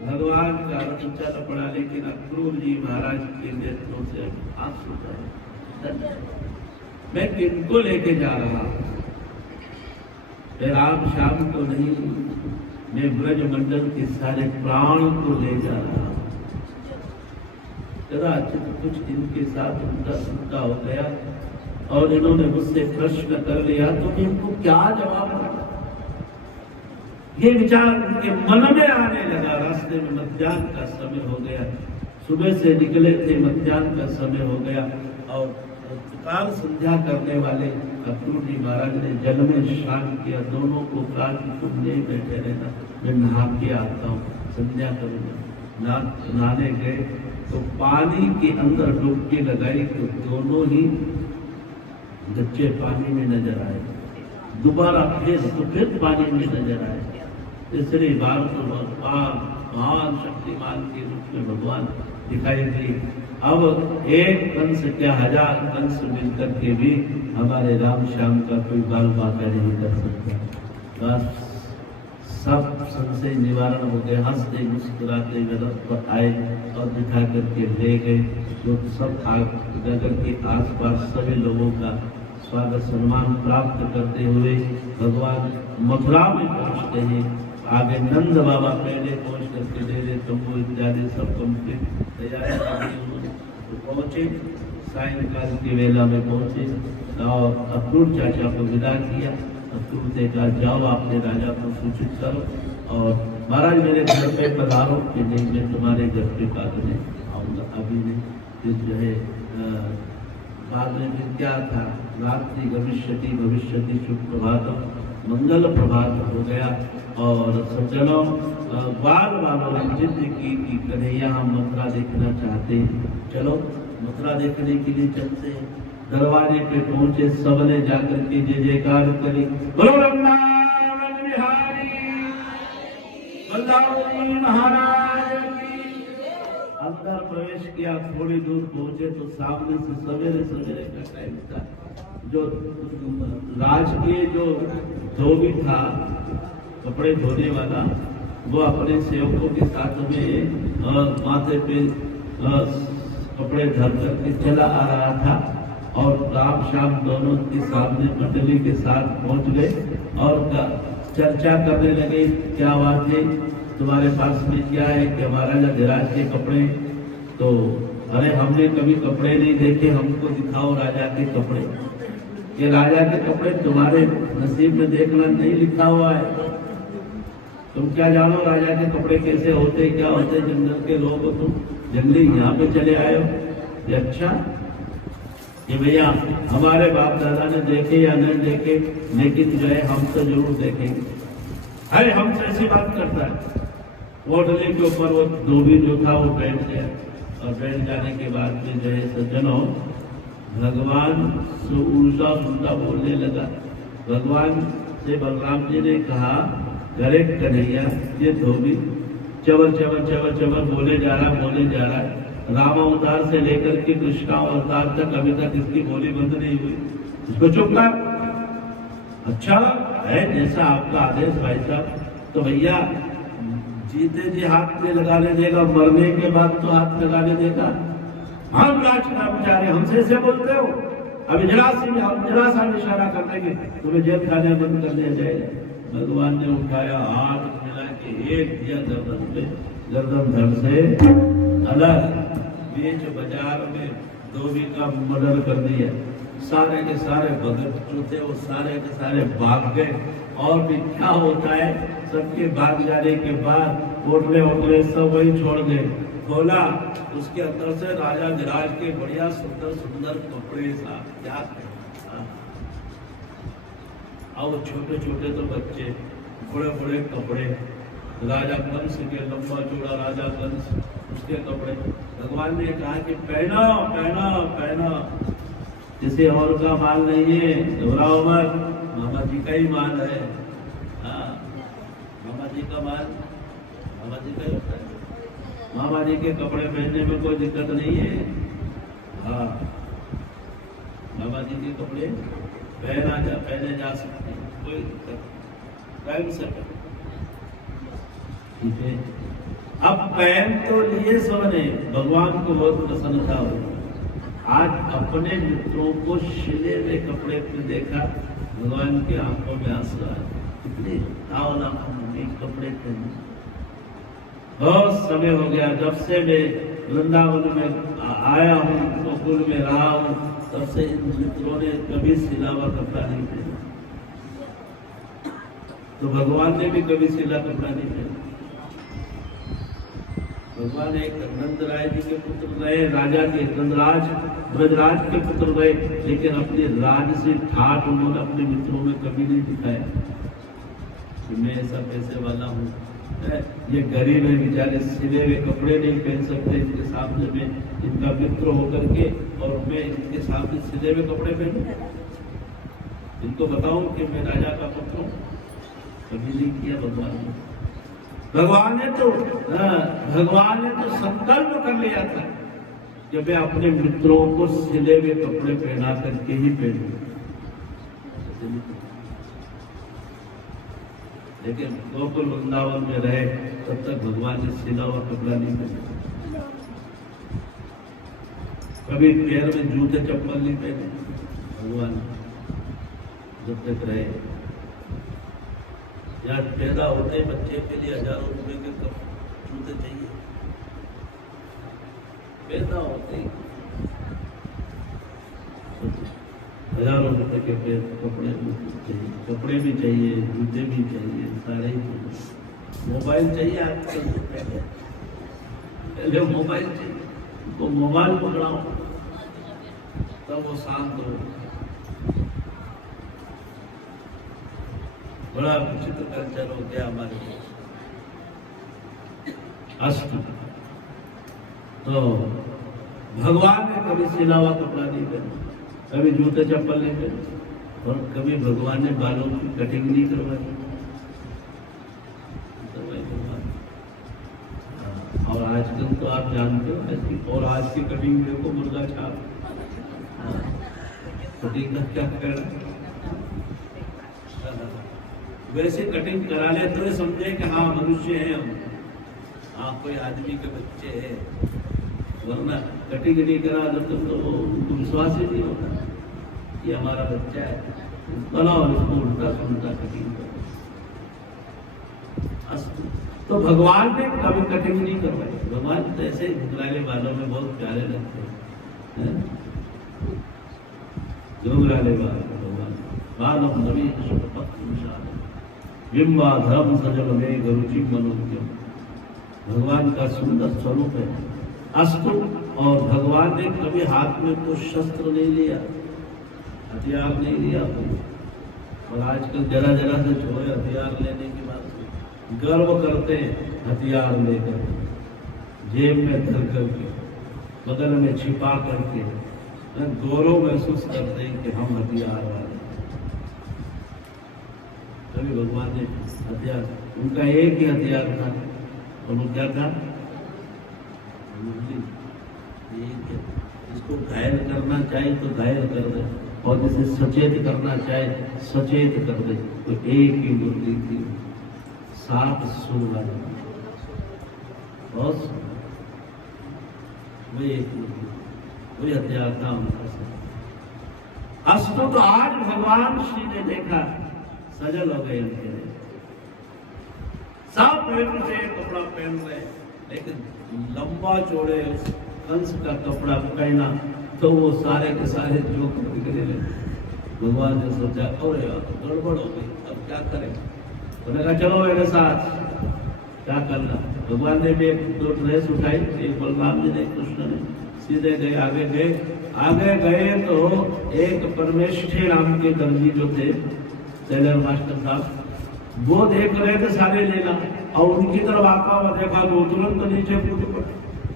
भगवान का रथ चल पड़ा, लेकिन अक्रूर जी महाराज के नेत्रों से आंसू बहे। मैं किनको लेके जा रहा हूं? मैं राम श्याम को नहीं, मैं ब्रज मंडल के सारे प्राण को ले जा रहा हूं। कदाचित कुछ इनके साथ उनका सुनता हो गया और इन्होंने मुझसे प्रश्न कर लिया तो इनको क्या जवाब दूं? ये विचार उनके मन में आने लगा। रास्ते में मध्याह्न का समय हो गया, सुबह से निकले थे, मध्याह्न का समय हो गया और काल संध्या करने वाले अक्रूर जी महाराज ने जल में स्नान किया। दोनों को कहा कि तुम नहीं बैठे रहना, मैं नहा के आता हूँ, संध्या करूंगा। नहाने गए तो पानी के अंदर डुबकी लगाई तो दोनों ही बच्चे पानी में नजर आए। दोबारा फिर पानी में नजर आए। तीसरी बार तो महान शक्तिमान के रूप में भगवान दिखाई दी। अब एक कंस क्या 1000 कंस मिलकर के भी हमारे राम श्याम का कोई बाल बाका नहीं कर सकता। बस सब संशय निवारण हो गए। हंसते मुस्कुराते रथ पर आए और बिठा करके ले गए। जो सब नगर के आसपास सभी लोगों का स्वागत सम्मान प्राप्त करते हुए भगवान मथुरा में पहुंचते हैं। आगे नंद बाबा पहले पहुंच करके दे रहे तंबू इत्यादि सब कंप्लीट तैयारी तो पहुंचे। सायंकाल की वेला में पहुंचे और अक्रूर चाचा को विदा किया। अक्रूर ने कहा जाओ अपने राजा को सूचित करो और महाराज मेरे घर पे पधारो कि नहीं, मैं तुम्हारे घर पे बाद में आऊँगा, अभी नहीं। फिर जो है बाद में फिर क्या था, रात्रि भविष्यति शुभ प्रभातम, मंगल प्रभात हो गया। और सज्जनों बार बार जिद की कि कन्हैया हम मथुरा देखना चाहते हैं, चलो मथुरा देखने के लिए चलते हैं। दरवाजे पे पहुंचे, सबने जाकर के जय जयकार करी, बोलो वृंदावन बिहारी वृंदावन महाराज की। अंदर प्रवेश किया, थोड़ी दूर पहुंचे तो सामने से सवेरे सवेरे का टाइम था। जो राजकीय जो धोबी था, कपड़े धोने वाला, वो अपने सेवकों के साथ में माथे पे कपड़े धर करके चला आ रहा था और राम श्याम दोनों के सामने मंडली के साथ पहुंच गए और चर्चा करने लगे। क्या बात है, तुम्हारे पास में क्या है? कि हमारा धीराज के कपड़े। तो अरे हमने कभी कपड़े नहीं देखे, हमको दिखाओ राजा के कपड़े। ये राजा के कपड़े तुम्हारे नसीब में देखना नहीं लिखा हुआ है। तुम क्या जानो राजा के कपड़े कैसे होते, क्या होते? जंगल के लोग हो तुम, जंगली यहाँ पे चले आए हो। ये अच्छा, ये भैया हमारे बाप दादा ने देखे या नहीं देखे, लेकिन जो है हम तो जरूर देखेंगे। अरे हमसे ऐसी बात करता है। ओटले के ऊपर वो धोबी जो था वो बैठ गया और बैठ जाने के बाद में जो है सज्जनों भगवान से उल्टा सुल्टा बोलने लगा। भगवान से बलराम जी ने कहा, अरे कन्हैया ये धोबी चवर चवर चवर चवर बोले जा रहा है। रामावतार से लेकर के कृष्णावतार तक अभी तक इसकी बोली बंद नहीं हुई, इसको चुप कर। अच्छा है जैसा आपका आदेश भाई साहब। तो भैया जीते जी हाथ में लगाने देगा, मरने के बाद तो हाथ लगाने देगा। हम राज कर्मचारी, हमसे ऐसे बोलते हो? अभी जरा सा इशारा कर देंगे तुम्हें जेल खाने बंद कर दिया जाएगा। भगवान ने उठाया, हाथ मिला के एक दिया गर्दन पे, गर्दन धड़ से अलग। बीच बाजार में धोबी का मर्डर कर दिया। सारे के सारे भगत जो थे वो सारे के सारे भाग गए। और भी क्या होता है, सबके भाग जाने के बाद ओटले सब वही छोड़ गए। खोला, उसके अंदर से राजा धीराज के बढ़िया सुंदर सुंदर कपड़े था। क्या और छोटे छोटे तो बच्चे, बड़े बड़े कपड़े, राजा कंस के लंबा चौड़ा राजा कंस उसके कपड़े। भगवान ने कहा कि पहना पहना पहना, किसी और का माल नहीं है, घबराओ मत, मामा जी का ही माल है। हाँ, मामा जी का माल मामा जी का होता है। मामा जी के कपड़े पहनने में कोई दिक्कत नहीं है। हाँ, मामा जी के कपड़े पहने जा सकते हैं, कोई दिक्कत पहन सकते। ठीक है, अब पहन तो लिए सोने, भगवान को बहुत प्रसन्नता हुई। आज अपने मित्रों को सिले हुए कपड़े पे देखा, भगवान की आंखों में आंसू आए। कितने तावला कपड़े पहने। बहुत समय हो गया जब से मैं वृंदावन में आया हूँ, गोकुल में रहा हूँ, तब से इन मित्रों ने कभी सिला हुआ कपड़ा नहीं पहना। तो भगवान ने भी कभी सिला कपड़ा नहीं पहना। भगवान एक नंद राय जी के पुत्र रहे, राजा के नंदराज ब्रजराज के पुत्र रहे, लेकिन अपने राज से ठाठ उन्होंने अपने मित्रों में कभी नहीं दिखाया कि मैं ऐसा पैसे वाला हूँ। ये गरीब है बेचारे, सिले हुए कपड़े नहीं पहन सकते इनके सामने में, इनका मित्र होकर के, और मैं इनके सामने सिले हुए कपड़े पहनूं, इनको बताऊं कि मैं राजा का पुत्र हूं। कभी नहीं किया भगवान ने। भगवान ने तो संकल्प कर लिया था कि मैं अपने मित्रों को सिले हुए कपड़े पहना करके ही पहनूं। लेकिन गोकुल वृंदावन में रहे तब तक भगवान ने सिला हुआ कपड़ा नहीं पहना। कभी पैर में जूते चप्पल नहीं पहने भगवान जब तक रहे। यार पैदा होते बच्चे के लिए हजारों रुपए के जूते चाहिए, पैदा होते हजारों रुपए के कपड़े चाहिए, कपड़े भी चाहिए, जूते भी चाहिए, सारे ही चाहिए। मोबाइल चाहिए आजकल, पहले मोबाइल चाहिए, तो मोबाइल पकड़ाओ तब वो शांत हो। बड़ा विचित्र कल्चर हो गया हमारे अष्ट। तो भगवान ने कभी सिला हुआ कपड़ा नहीं पहना, कभी जूते चप्पल नहीं पहने, और कभी भगवान ने बालों की कटिंग नहीं करवाई। और आजकल तो आप जानते हो ऐसी, और आज की कटिंग देखो, मुर्गा छाप कटिंग का क्या करना। वैसे कटिंग करा ले तो समझे कि हाँ मनुष्य है हम, हाँ कोई आदमी के बच्चे है, वरना कटिंग नहीं करा तो उनको विश्वास ही नहीं होता कि हमारा बच्चा है। बनाओ इसको उल्टा सुलटा कटिंग करो। तो भगवान ने कभी कटिंग नहीं करवाई। भगवान तो ऐसे ही घुंघराले बालों में बहुत प्यारे लगते हैं, घुंघराले बाल भगवान। बालम नवी बिंबाधरम सजल में गरुचि मनोज्ञम, भगवान का सुंदर स्वरूप है। अस्तु, और भगवान ने कभी हाथ में कुछ शस्त्र नहीं लिया, हथियार नहीं लिया। और आजकल जरा जरा से छोड़े हथियार लेने की बात, गर्व करते हैं हथियार लेकर, जेब में धर करके, बगल में छिपा करके, गौरव महसूस करते हैं कि हम हथियार वाले। कभी भगवान ने हथियार, उनका एक ही हथियार था, और वो क्या था? इसको घायल करना चाहे तो घायल कर दे, और जिसे सचेत करना चाहे सचेत कर दे। तो एक ही मुरली थी, 7 सुर वाली, बस वही एक मुरली, वही हथियार था उनका। अस्तु, तो आज भगवान श्री ने देखा सजल हो गए उनके लिए, सब पेड़ से कपड़ा पहन रहे, लेकिन लंबा चौड़े कंस का कपड़ा पहना तो वो सारे के सारे जोक बिगड़े लगे। भगवान ने सोचा और गड़बड़ हो गई, अब क्या करें? उन्होंने कहा चलो मेरे साथ, क्या करना। भगवान ने भी एक 2 ड्रेस उठाई, एक बलराम जी ने, कृष्ण ने, सीधे गए, आगे गए तो एक परमेश्वर राम के दर्जी जो थे टेलर मास्टर साहब, वो देख रहे थे सारे लेना, और उनकी तरफ आता हुआ देखा तो तुरंत नीचे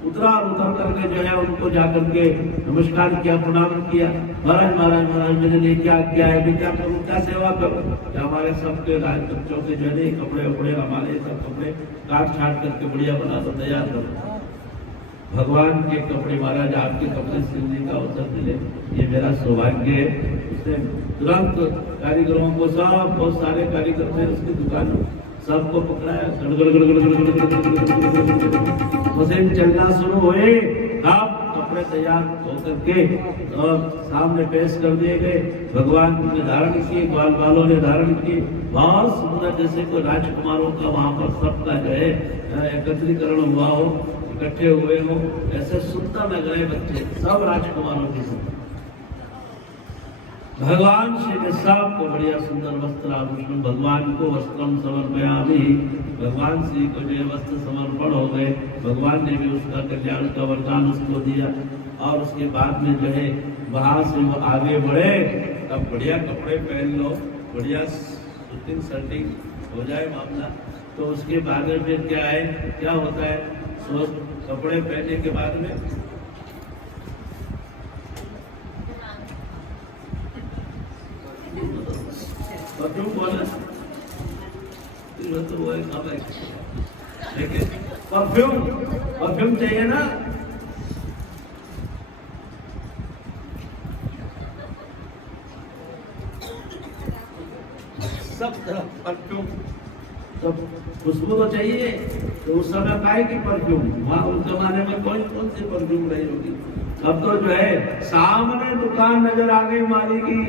उतरा, और उतर करके जो है उनको जाकर के नमस्कार किया, प्रणाम किया। महाराज महाराज महाराज मेरे लिए क्या क्या है, मैं क्या करूँ, क्या सेवा करूँ? हमारे सबके राज बच्चों के जो है कपड़े उपड़े, हमारे सब कपड़े काट छाट करके बढ़िया बना दो, तैयार करो। भगवान के कपड़े, महाराज आपके कपड़े सिलने का अवसर मिले, ये मेरा सौभाग्य है। उसने तुरंत कारीगरों को, सब बहुत सारे कारीगर थे उसकी दुकान, सबको पकड़ाया, गड़गड़ गड़गड़ गड़गड़ मशीन चलना शुरू हुए। अब कपड़े तैयार होकर के और सामने पेश कर दिए गए। भगवान ने धारण किए, ग्वाल बालों ने धारण किए, बहुत सुंदर, जैसे कोई राजकुमारों का वहां पर सबका जो है एकत्रीकरण हुआ हो, इकट्ठे हुए हो, ऐसे सुंदर लग रहे बच्चे, सब राजकुमारों की सुंदर। भगवान श्री ने सबको बढ़िया सुंदर वस्त्र आभूषण, भगवान को वस्त्रम समर्पयामि, भगवान श्री को जो वस्त्र समर्पण हो गए। भगवान ने भी उसका कल्याण का वरदान उसको दिया। और उसके बाद में जो है वहां से वो आगे बढ़े, तब बढ़िया कपड़े पहन लो, बढ़िया शूटिंग शर्टिंग हो जाए मामला। तो उसके बाद में फिर क्या है, क्या होता है, कपड़े पहनने के बाद में परफ्यूम बोला तो वो एक अब है, लेकिन परफ्यूम चाहिए ना। सब तरफ परफ्यूम, तो खुशबू तो चाहिए। तो उस समय काहे की परफ्यूम, वहाँ उस जमाने में कौन सी परफ्यूम रही होगी। अब तो जो है सामने दुकान नजर आ गई माली की,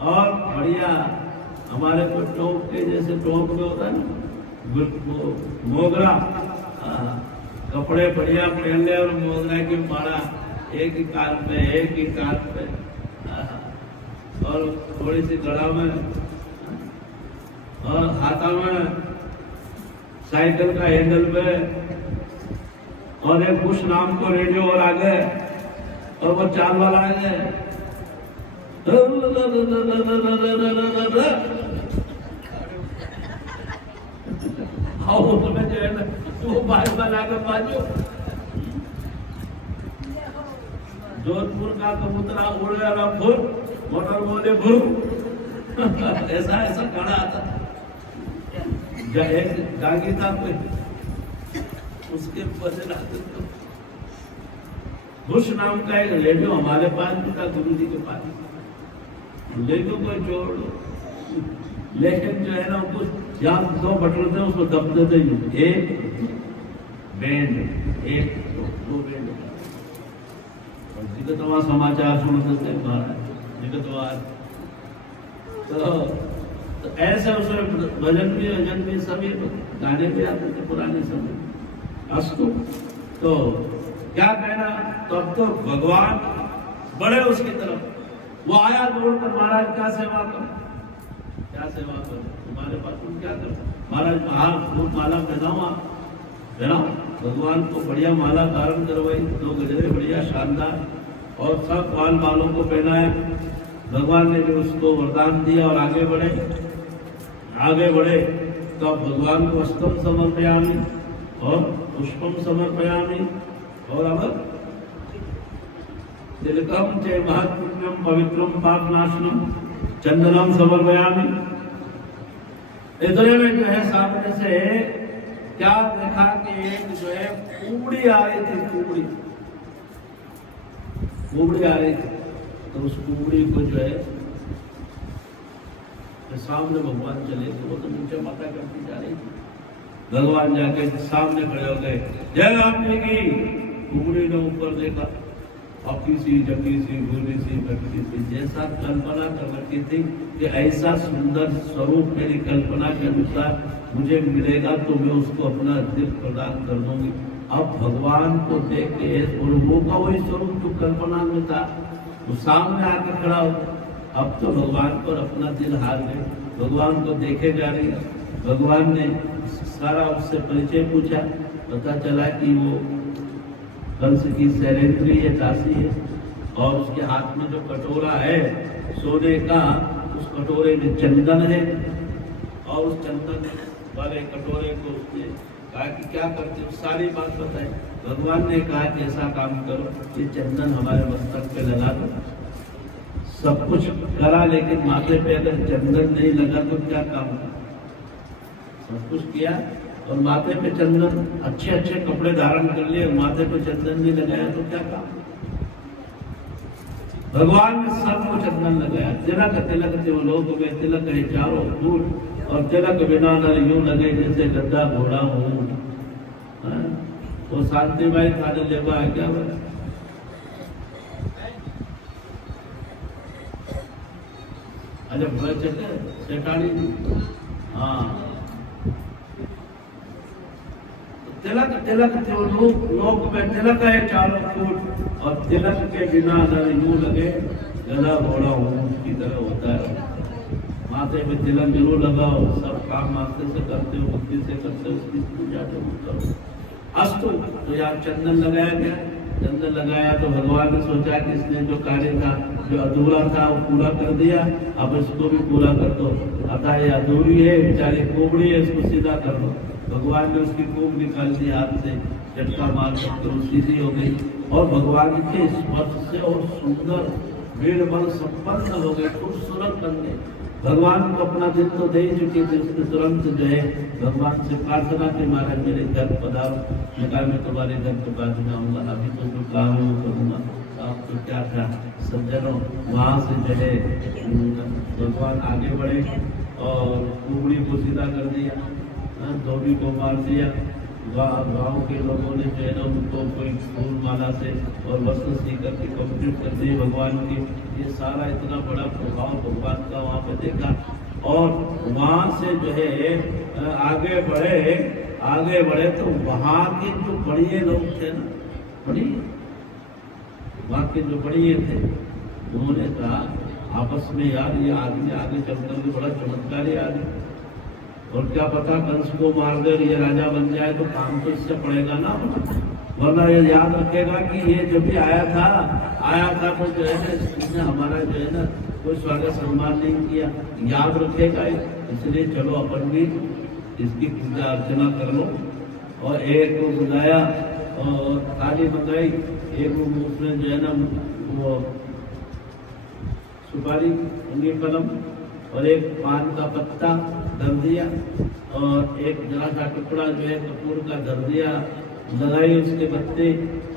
और बढ़िया हमारे को टोंक के जैसे टोंक में होता है ना मोगरा, कपड़े बढ़िया पहन ले और मोगरा की माला एक ही कान पे, एक ही कान पे, और थोड़ी सी गला में, और हाथा में साइकिल का हैंडल पे, और एक बुश नाम को रेडियो और आगे, और वो चाल वाला आगे, उसमें जो है ना वो बार बार आकर बाजो। जोधपुर का कबूतरा उड़े वाला फुर, मोटर बोले भुर, ऐसा ऐसा खड़ा आता। जागी था पे उसके बदल आते। बुश नाम का एक रेडियो हमारे पास भी था, गुरु जी के पास, रेडियो को जोड़ लो, लेकिन जो है ना कुछ यहाँ 2 बटन थे, उसको दबते थे, एक बैंड, एक दो बैंड, और जिगतवा समाचार सुनते थे महाराज, जिगतवा। तो ऐसे उसमें भजन भी भजन भी सभी गाने भी आते थे पुराने समय। अस्तु, तो क्या कहना, तब तो भगवान बड़े उसकी तरफ, वो आया दौड़कर, महाराज क्या सेवा कर, क्या सेवा कर, तुम्हारे पास तुम क्या कर, महाराज हाँ खूब माला पहनाओ, आप पहनाओ। भगवान को बढ़िया माला धारण करवाई, 2 गजरे बढ़िया शानदार, और सब बाल बालों को पहनाया। भगवान ने भी उसको वरदान दिया और आगे बढ़े। तो भगवान को वस्त्रम समर्पयामि और पुष्पम समर्पयामि, और अब तिलकम च महत्पुण्यम पवित्रम पापनाशनम चंदनम समर्पयामि। इतने में जो है सामने से क्या देखा कि एक जो है कुबड़ी आ रही थी, कुबड़ी आ रही थी। तो उस कुबड़ी को जो है सामने भगवान चले, तो वो तो नीचे माता करती जा रही थी। भगवान जाके सामने खड़े हो गए, जय राम जी की। कुबड़ी ने ऊपर देखा, अपनी सी जमी सी भूरी सी भटकी सी, जैसा कल्पना कर रखी थी कि ऐसा सुंदर स्वरूप मेरी कल्पना के अनुसार मुझे मिलेगा तो मैं उसको अपना दिल प्रदान कर दूंगी। अब भगवान को देख के और वो का वही स्वरूप जो कल्पना में था वो सामने आकर खड़ा हो। अब तो भगवान पर अपना दिल हार गए, भगवान को देखे जा रही है। भगवान ने सारा उससे परिचय पूछा, पता चला कि वो कंस की शैलेंद्री है, दासी है, और उसके हाथ में जो कटोरा है सोने का, उस कटोरे में चंदन है, और उस चंदन वाले कटोरे को उसने कहा कि क्या करते हो, सारी बात बताई। भगवान ने कहा कि ऐसा काम करो, ये चंदन हमारे मस्तक पे लगा दो। सब कुछ करा, लेकिन माथे पे अगर चंदन नहीं लगा तो क्या काम है। सब कुछ किया और माथे पे चंदन, अच्छे अच्छे कपड़े धारण कर लिए, माथे पे चंदन नहीं लगाया तो क्या काम। भगवान ने सबको चंदन लगाया, तिलक तिलक लोग में तिलक है चारों दूर, और तिलक बिना न यूं लगे जैसे गद्दा घोड़ा हूँ। वो शांति भाई खाने लेवा है क्या भाई? अच्छा भले चले सेठानी। हाँ तिलक तिलक जो लोक में तिलक है चारों फूट और तिलक के बिना न यूं लगे गधा घोड़ा हूँ की तरह होता है। माथे में तिलक जरूर लगाओ, सब काम माथे से करते हो, बुद्धि से करते हो, उसकी पूजा जरूर करो। अस्तु तो यार चंदन लगाया गया, चंदन लगाया तो भगवान ने सोचा कि इसने जो कार्य था जो अधूरा था वो पूरा कर दिया, अब इसको भी पूरा कर दो। अतः ये अधूरी है, बेचारी कोबड़ी है, इसको सीधा कर दो। भगवान ने उसकी कोब निकाल दी हाथ से, झटका मार सकते वो सीधी हो गई और भगवान के स्पर्श से और सुंदर वीर बल संपन्न हो गए, खूबसूरत बन गए। भगवान को अपना दिल तो दे ही चुके थे, उसने तुरंत जो है भगवान से प्रार्थना की, महाराज मेरे घर पधारो। निकाल मैं तुम्हारे घर के बाद में आऊँगा, अभी तो जो काम है वो करूँगा। आप तो क्या था सज्जनों, वहाँ से जो है भगवान आगे बढ़े और कुबड़ी को सीधा कर दिया, धोबी को मार दिया। गाँव के लोगों ने जो है ना उनको कोई फूल माला से और वस्त्र सीकर के कंप्लीट कर दिए भगवान की। ये सारा इतना बड़ा प्रभाव भगवान का वहाँ पे देखा और वहाँ से जो है आगे बढ़े तो वहाँ के जो बढ़िए लोग थे ना, बढ़िए वहाँ के जो बढ़िए थे, उन्होंने कहा आपस में यार ये आदमी आगे चल करके बड़ा चमत्कारी आदमी, और क्या पता कंस को मार दे ये राजा बन जाए तो काम तो इससे पड़ेगा ना, वरना ये याद रखेगा कि ये जब भी आया था तो जो है ना इसने हमारा जो है ना कोई स्वागत सम्मान नहीं किया, याद रखेगा। इसलिए चलो अपन भी इसकी पूजा अर्चना कर लो। और एक को बुलाया और थाली मंगाई, एक उसमें जो है ना वो सुपारी उंगली कलम और एक पान का पत्ता धर दिया और एक जरा सा टुकड़ा जो है कपूर का धर दिया, लगाई उसके पत्ते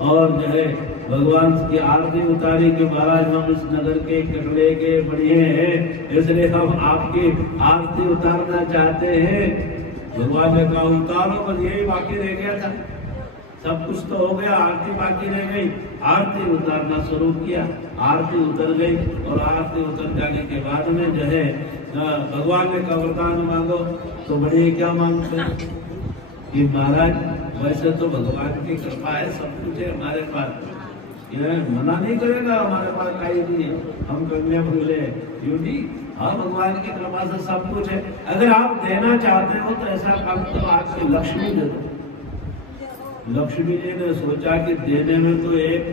और जो है भगवान की आरती उतारी कि महाराज हम इस नगर के कटड़े के बढ़िए हैं, इसलिए हम आपकी आरती उतारना चाहते हैं। भगवान ने कहा उतारो, बस यही बाकी रह गया था, सब कुछ तो हो गया, आरती बाकी रह गई। आरती उतारना शुरू किया, आरती उतर गई और आरती उतर जाने के बाद में जो है भगवान ने कहा वरदान मांगो, तो बड़े क्या मांगते कि महाराज वैसे तो भगवान की कृपा है, सब कुछ है हमारे पास, ये मना नहीं करेगा हमारे पास काई भी, हम कन्या बोले यूटी, हाँ भगवान की कृपा से सब कुछ है। अगर आप देना चाहते हो तो ऐसा काम तो आपकी लक्ष्मी दे दो। लक्ष्मी जी ने सोचा कि देने में तो एक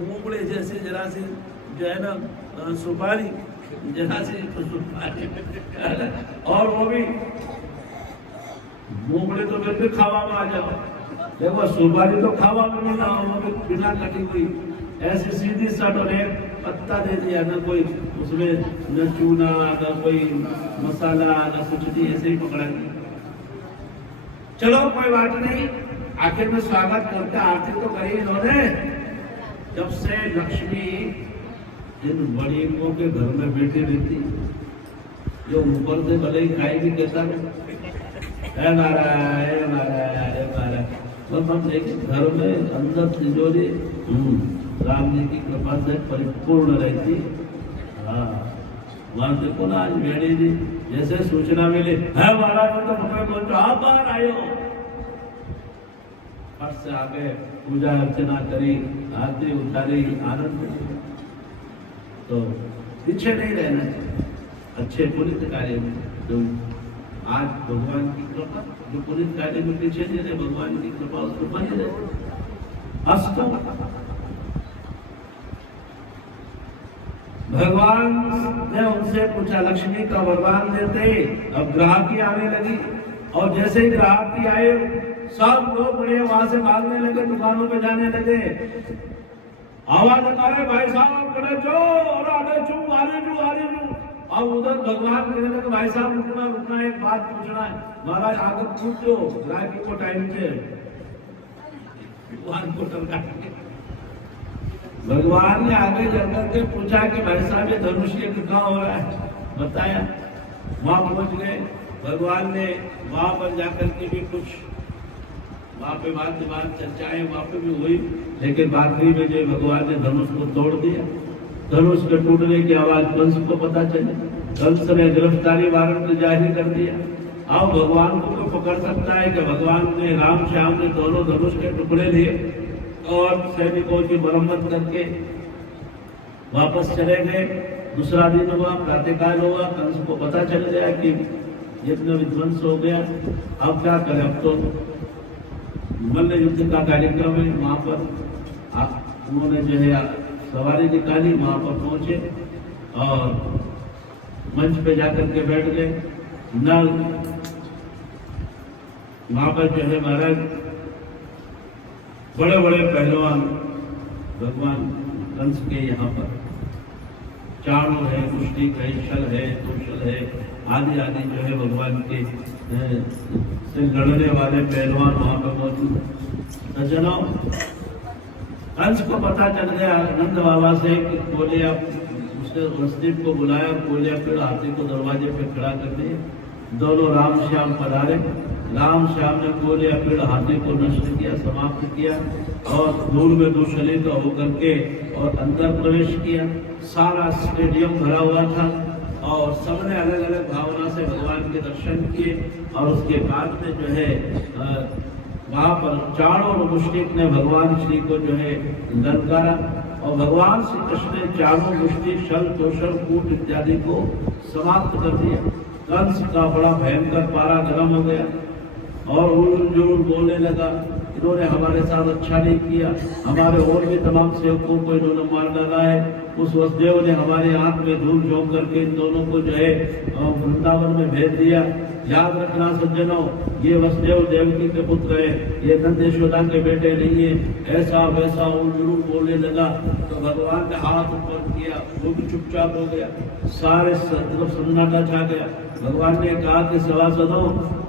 मूंगड़े जैसे जरा सी जो है ना सुपारी, जरा सी सुपारी और वो भी मूंगड़े तो फिर भी खावा में आ जाओ, देखो सुपारी तो खावा में नहीं ना, वो भी बिना कटी हुई ऐसी सीधी सट और एक पत्ता दे दिया, ना कोई उसमें न चूना न कोई मसाला न कुछ नहीं, ऐसे ही पकड़ा दिया। चलो कोई बात नहीं, आखिर में स्वागत करते, आरती तो करी इन्होंने। जब से लक्ष्मी इन बड़ीों के घर में बैठी रहती, जो ऊपर से भले ही खाएगी कैसा है नारायण नारायण नारायण, बस हम लेकिन घर में अंदर तिजोरी राम जी की कृपा से परिपूर्ण रहती। हाँ वहां देखो ना आज भेड़ी जी जैसे सूचना मिली है महाराज तो हमें बोलते आप बाहर आयो, फट से आगे पूजा अर्चना करी, आरती उतारी, आनंद। तो पीछे नहीं रहना चाहिए अच्छे पुनित कार्य में। तो आज भगवान की कृपा, जो पुनित कार्य में पीछे नहीं रहे, भगवान की कृपा उसको बनी रहे। अस्तु भगवान ने उनसे पूछा, लक्ष्मी का वरदान देते अब ग्राहकी आने लगी, और जैसे ही ग्राहकी आए सब लोग बड़े वहां से भागने लगे, दुकानों पे जाने लगे, आवाज अरे भाई साहब खड़े जो और आने चू आने चू आने चू। अब उधर भगवान कहने लगे भाई साहब रुकना रुकना, एक बात पूछना है। महाराज आगे पूछ लो, ग्राहकी को टाइम से भगवान को टरका भगवान ने आगे जाकर के पूछा कि भाई साहब ये धनुष यज्ञ कहाँ हो रहा है, बताया। वहां पहुंच गए। भगवान ने वहां पर जाकर के भी कुछ वहां पे बात चर्चाएं वहां पे भी हुई, लेकिन आखिरी में जो भगवान ने धनुष को तोड़ दिया। धनुष के टूटने की आवाज कंस को पता चली। कंस ने गिरफ्तारी वारंट जारी कर दिया। अब भगवान को तो पकड़ सकता है कि भगवान ने राम श्याम ने दोनों धनुष के टुकड़े लिए और सैनिकों की मरम्मत करके वापस चले गए। दूसरा दिन हुआ, प्रातःकाल हुआ, कंस को पता चल गया कि यज्ञ विध्वंस हो गया। अब क्या करें, अब तो मल्ल युद्ध का कार्यक्रम है। वहां पर उन्होंने जो है सवारी निकाली, वहां पर पहुंचे और मंच पे जाकर के बैठ गए। नल वहां पर जो है महाराज बड़े बड़े पहलवान भगवान कंस के यहाँ पर चाणूर है, कुश्ती है, छल है, कौशल है, आदि आदि जो है भगवान के से लड़ने वाले पहलवान वहां पर मौजूद। सज्जनों, कंस को पता चल गया नंद बाबा से कि बोले आप उसने वसुदेव को बुलाया, बोले फिर हाथी को दरवाजे पे खड़ा कर दिया। दोनों राम श्याम पधारे। राम श्याम ने बोले फिर हाथी को नष्ट किया, समाप्त किया और दूर में दूसरे का होकर के और अंदर प्रवेश किया। सारा स्टेडियम भरा हुआ था और सबने अलग अलग भावना से भगवान के दर्शन किए। और उसके बाद में जो है वहां पर चारों मुश्रिक ने भगवान श्री को जो है ललकारा और भगवान श्री कृष्ण ने चारों मुश्रिक छल कौशल कूट इत्यादि को समाप्त कर दिया। कंस का बड़ा भयंकर पारा गर्म हो गया और उलझुल बोलने लगा, इन्होंने हमारे साथ अच्छा नहीं किया, हमारे और भी तमाम सेवकों को इन्होंने मार डाला है। उस वसुदेव ने हमारे आंख में धूल झोंक करके इन दोनों को जो है वृंदावन में भेज दिया। याद रखना सज्जनों, ये वसुदेव देवकी के पुत्र है, ये नंद यशोदा के बेटे नहीं है। ऐसा वैसा उलझुल बोलने लगा तो भगवान ने हाथ ऊपर किया, वो भी चुपचाप हो गया। सारे तरफ सन्नाटा छा गया। भगवान ने कहा कि सभासदों,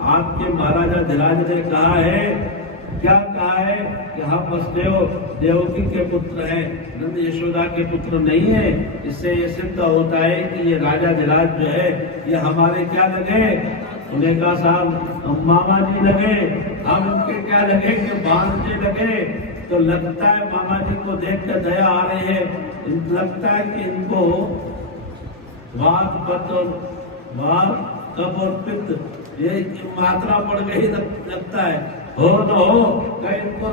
आपके महाराजा धीराज ने कहा है, क्या कहा है कि हम वसुदेव देवकी के पुत्र हैं, नंद यशोदा के पुत्र नहीं है। इससे ये सिद्ध होता है कि ये राजा धीराज जो है ये हमारे क्या लगे। उन्हें कहा साहब हम मामा जी लगे, हम उनके क्या लगे कि भांजे लगे। तो लगता है मामा जी को देख कर दया आ रही है, लगता है कि इनको वात पत्र वात कफ और पित्त ये मात्रा बढ़ गई लगता है। हो न हो कहीं इनको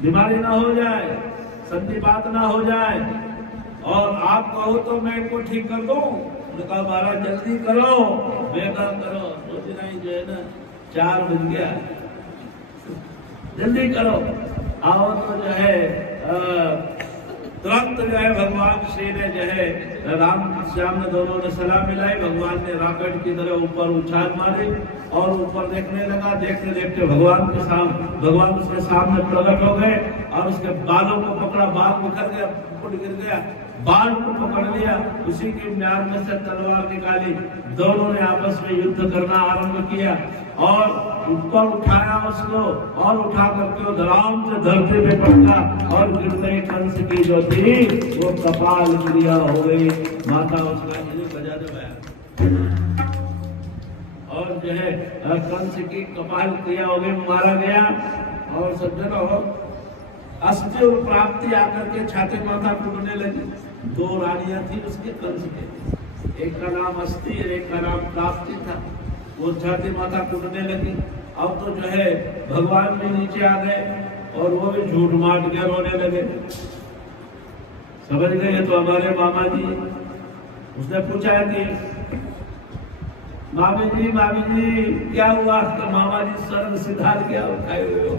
बीमारी ना हो जाए, संधिपात ना हो जाए और आप कहो तो मैं इनको ठीक कर दूं। कहा महाराज जल्दी करो, बेकार करो, सोच नहीं जो है ना 4 बज गया, जल्दी करो। आओ तो जो है तुरंत जो है भगवान श्री ने जो है राम श्याम ने दोनों ने सलाह मिलाई। भगवान ने रॉकेट की तरह ऊपर उछाल मारी और ऊपर देखने लगा। देखते देखते भगवान उसके सामने प्रकट हो गए और उसके बालों को पकड़ा, बाल बिखर गया, फुट गिर गया, बाल को पकड़ लिया, उसी के म्यान में से तलवार निकाली। दोनों ने आपस में युद्ध करना आरंभ किया और ऊपर उठाया उसको और उठा करके धराम से धरती पे पटका और गिरते कंस की जो थी वो कपाल क्रिया हो गई। माता उसका बजा दबाया और जो है कंस की कपाल क्रिया हो गई, मारा गया। और सज्जनों, अस्थि और प्राप्ति आकर के छाती माथा टूटने लगी। 2 रानियां थी उसके कंस के, एक का नाम अस्थि और एक का नाम प्राप्ति था। वो छाती माथा टूटने लगी। अब तो जो है भगवान भी नीचे आ गए और वो भी झूठ माट के रोने लगे। समझ गए तो हमारे मामा जी। उसने पूछा कि मामी जी क्या हुआ। तो मामा जी सर सिधार क्या उठाए हुए हो।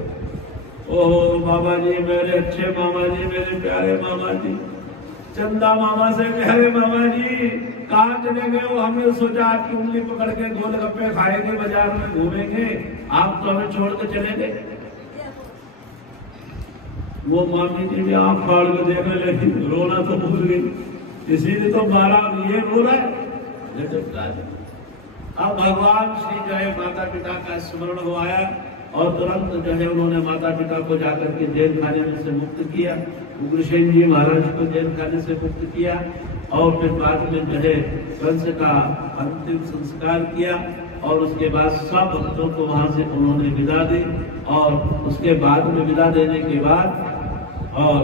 ओहो मामा जी, मेरे अच्छे मामा जी, मेरे प्यारे मामा जी, चंदा मामा से प्यारे मामा जी, कहाँ चले गए हो। हमने सोचा आपकी उंगली पकड़ के गोलगप्पे खाएंगे, बाजार में घूमेंगे, आप तो हमें छोड़ के चले गए। वो मामी जी भी आंख फाड़ के देखने लगी, रोना तो भूल गई, इसीलिए तो मारा। ये रो रहा है। अब भगवान श्री जो है माता पिता का स्मरण हो आया और तुरंत जो है उन्होंने माता पिता को जाकर के जेल खाने में से मुक्त किया, उग्रसेन जी महाराज को जेल खाने से मुक्त किया और फिर बाद में जो है कंस का अंतिम संस्कार किया और उसके बाद सब भक्तों को वहां से उन्होंने विदा दी और उसके बाद में विदा देने के बाद और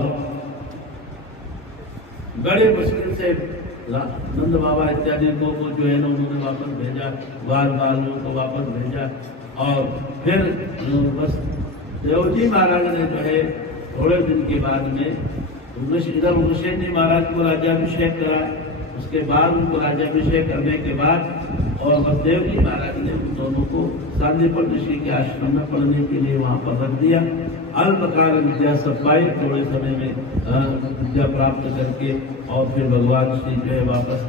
बड़े मुश्किल से नंद बाबा इत्यादि को जो है ना उन्होंने वापस भेजा, बार को वापस भेजा और फिर बस देवजी महाराज ने जो है थोड़े दिन के बाद में इधर उग्रसेन जी महाराज को राज्याभिषेक करा। उसके बाद उनको राज्याभिषेक करने के बाद और बसदेव जी महाराज ने उन दोनों को सांदीपन ऋषि के आश्रम में पढ़ने के लिए वहां पर रख दिया। अल्पकाल विद्या सब पाई, थोड़े समय में विद्या प्राप्त करके और फिर भगवान श्री जो है वापस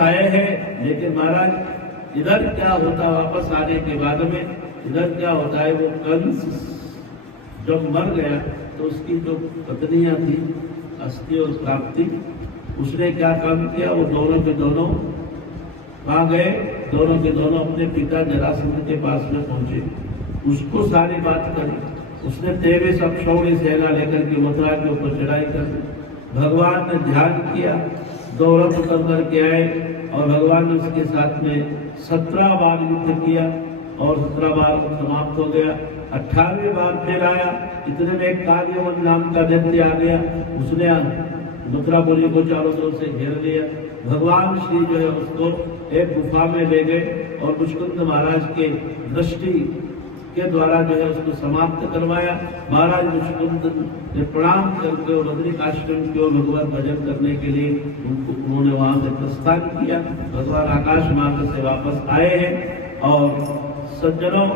आए हैं। लेकिन महाराज इधर क्या होता, वापस आने के बाद में इधर क्या होता है, वो कंस जब मर गया तो उसकी जो पत्नियां थी अस्थि और प्राप्ति, उसने क्या काम किया, वो दोनों के दोनों वहां गए, दोनों के दोनों अपने पिता जरासंध के पास में पहुंचे, उसको सारी बात करी। उसने 23 अक्षौणी सेना लेकर के मथुरा के ऊपर चढ़ाई कर दी। भगवान ने ध्यान किया, दौलत उतर करके आए और भगवान ने उसके साथ में 17 बार युद्ध किया और 17 बार समाप्त हो गया। 18वीं बार फिर आया, इतने में एक काव्यवन नाम का दैत्य आ गया, उसने मथुरापुरी को चारों तरफ से घेर लिया। भगवान श्री जो है उसको एक गुफा में ले गए और मुचकुंद महाराज के दृष्टि के द्वारा जो है उसको समाप्त करवाया। महाराज मुचकुंद ने प्रणाम करके और बद्रिकाश्रम की ओर भगवान भजन करने के लिए उन्होंने वहां से प्रस्थान किया। भगवान आकाश मार्ग से वापस आए हैं और सज्जनों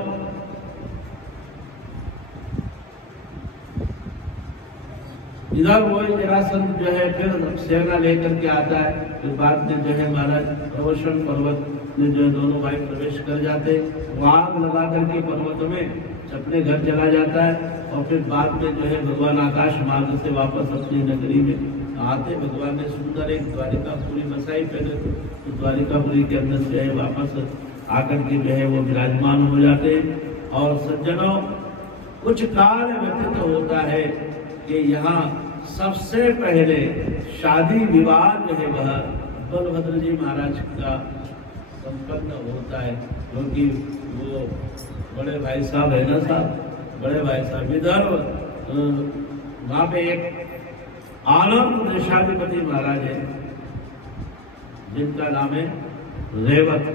इधर वो जरासंध जो है फिर सेना लेकर के आता है। फिर बाद में जो है महाराज प्रवशन पर्वत में जो है दोनों भाई प्रवेश कर जाते, आग लगा करके पर्वत में अपने घर चला जाता है और फिर बाद में जो है भगवान आकाश मार्ग से वापस अपनी नगरी में आते। भगवान ने सुंदर एक द्वारिकापुरी बसाई, पहले तो द्वारिकापुरी के अंदर जो है वापस आकर के जो है वो विराजमान हो जाते। और सज्जनों कुछ काल व्यतीत होता है कि यहाँ सबसे पहले शादी विवाह जो है वह बलभद्र जी महाराज का संपन्न होता है, क्योंकि वो बड़े भाई साहब है ना साहब, बड़े भाई साहब विदर्भ वहाँ पे एक आनंद देशाधिपति महाराज है जिनका नाम है रेवत।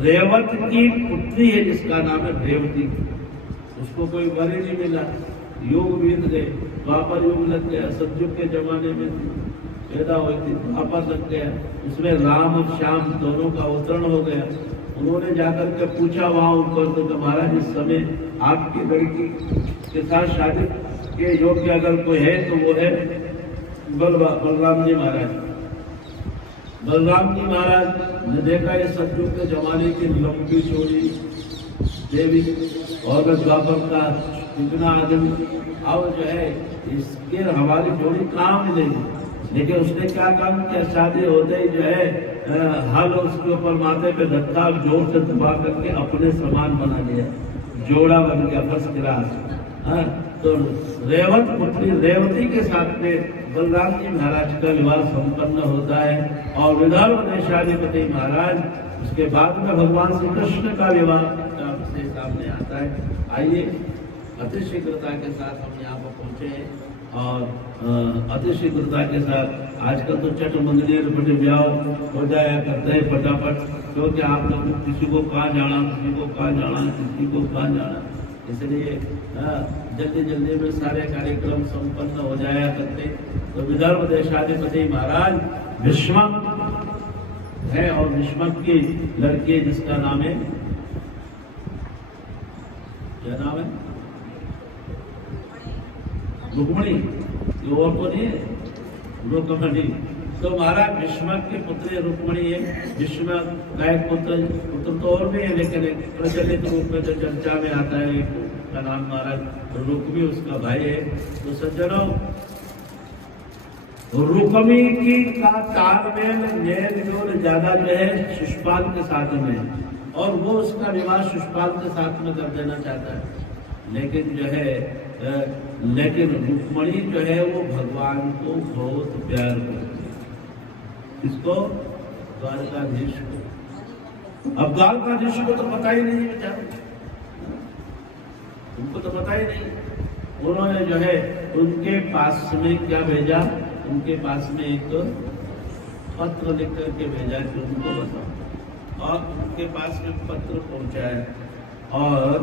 रेवत की पुत्री है जिसका नाम है रेवती। उसको कोई वर ही नहीं मिला, युग बीत गए, द्वापर युग लग गया, सतयुग के जमाने में पैदा हुई थी, द्वापर लग गया, उसमें राम और श्याम दोनों का अवतरण हो गया। उन्होंने जाकर के पूछा वहां ऊपर तो महाराज इस समय आपकी लड़की के साथ शादी के योग्य अगर कोई है तो वो है बलराम जी महाराज। बलराम जी महाराज ने देखा ये सतयुग के जमाने की लंबी चौड़ी देवी और द्वापर का इतना आदमी, अब जो है इसके हमारी जोड़ी काम मिलेगी। लेकिन उसने क्या काम किया, शादी होते ही जो है हल उसके ऊपर माथे पे धक्का जोर से दबा करके अपने समान बना लिया, जोड़ा बन गया फर्स्ट क्लास। तो रेवत पुत्री रेवती के साथ में बलराम जी महाराज का विवाह संपन्न होता है और विदर्भ देशाधिपति महाराज, उसके बाद में भगवान श्री कृष्ण का विवाह से सामने आता है। आइए अति शीघ्रता के साथ हम यहाँ पर पहुँचे हैं और अति शीघ्रता के साथ आजकल तो चट मंदिर बड़े ब्याह हो जाया करते हैं फटाफट, क्योंकि आप लोग किसी को कहाँ जाना, किसी को कहाँ जाना, किसी को कहाँ जाना, इसलिए जल्दी जल्दी में सारे कार्यक्रम संपन्न हो जाया करते। तो विदर्भ देशाधिपति महाराज भीष्मक है और भीष्मक की लड़की जिसका नाम है, क्या नाम है, रुक्मणी, ये और को नहीं है, रुक्मणी। तो महाराज भीष्मक की पुत्री रुक्मणी है। भीष्मक का एक पुत्र तो और भी है, लेकिन एक प्रचलित रूप में जो चर्चा में आता है का नाम महाराज रुक्मी उसका भाई है। तो सज्जनों रुक्मी की का तालमेल मेल जोल ज्यादा जो है शिशुपाल के साथ में, और वो उसका विवाह शिशुपाल के साथ में कर देना चाहता है, लेकिन जो है लेकिन रुक्मणी जो है वो भगवान को बहुत प्यार करती है। इसको द्वारकाधीश को। अब द्वारकाधीश को तो पता ही नहीं बेचारे, उनको तो पता ही नहीं। उन्होंने जो है उनके पास में क्या भेजा, उनके पास में एक पत्र लिख करके भेजा कि उनको बताओ, और उनके पास में पत्र पहुंचा है और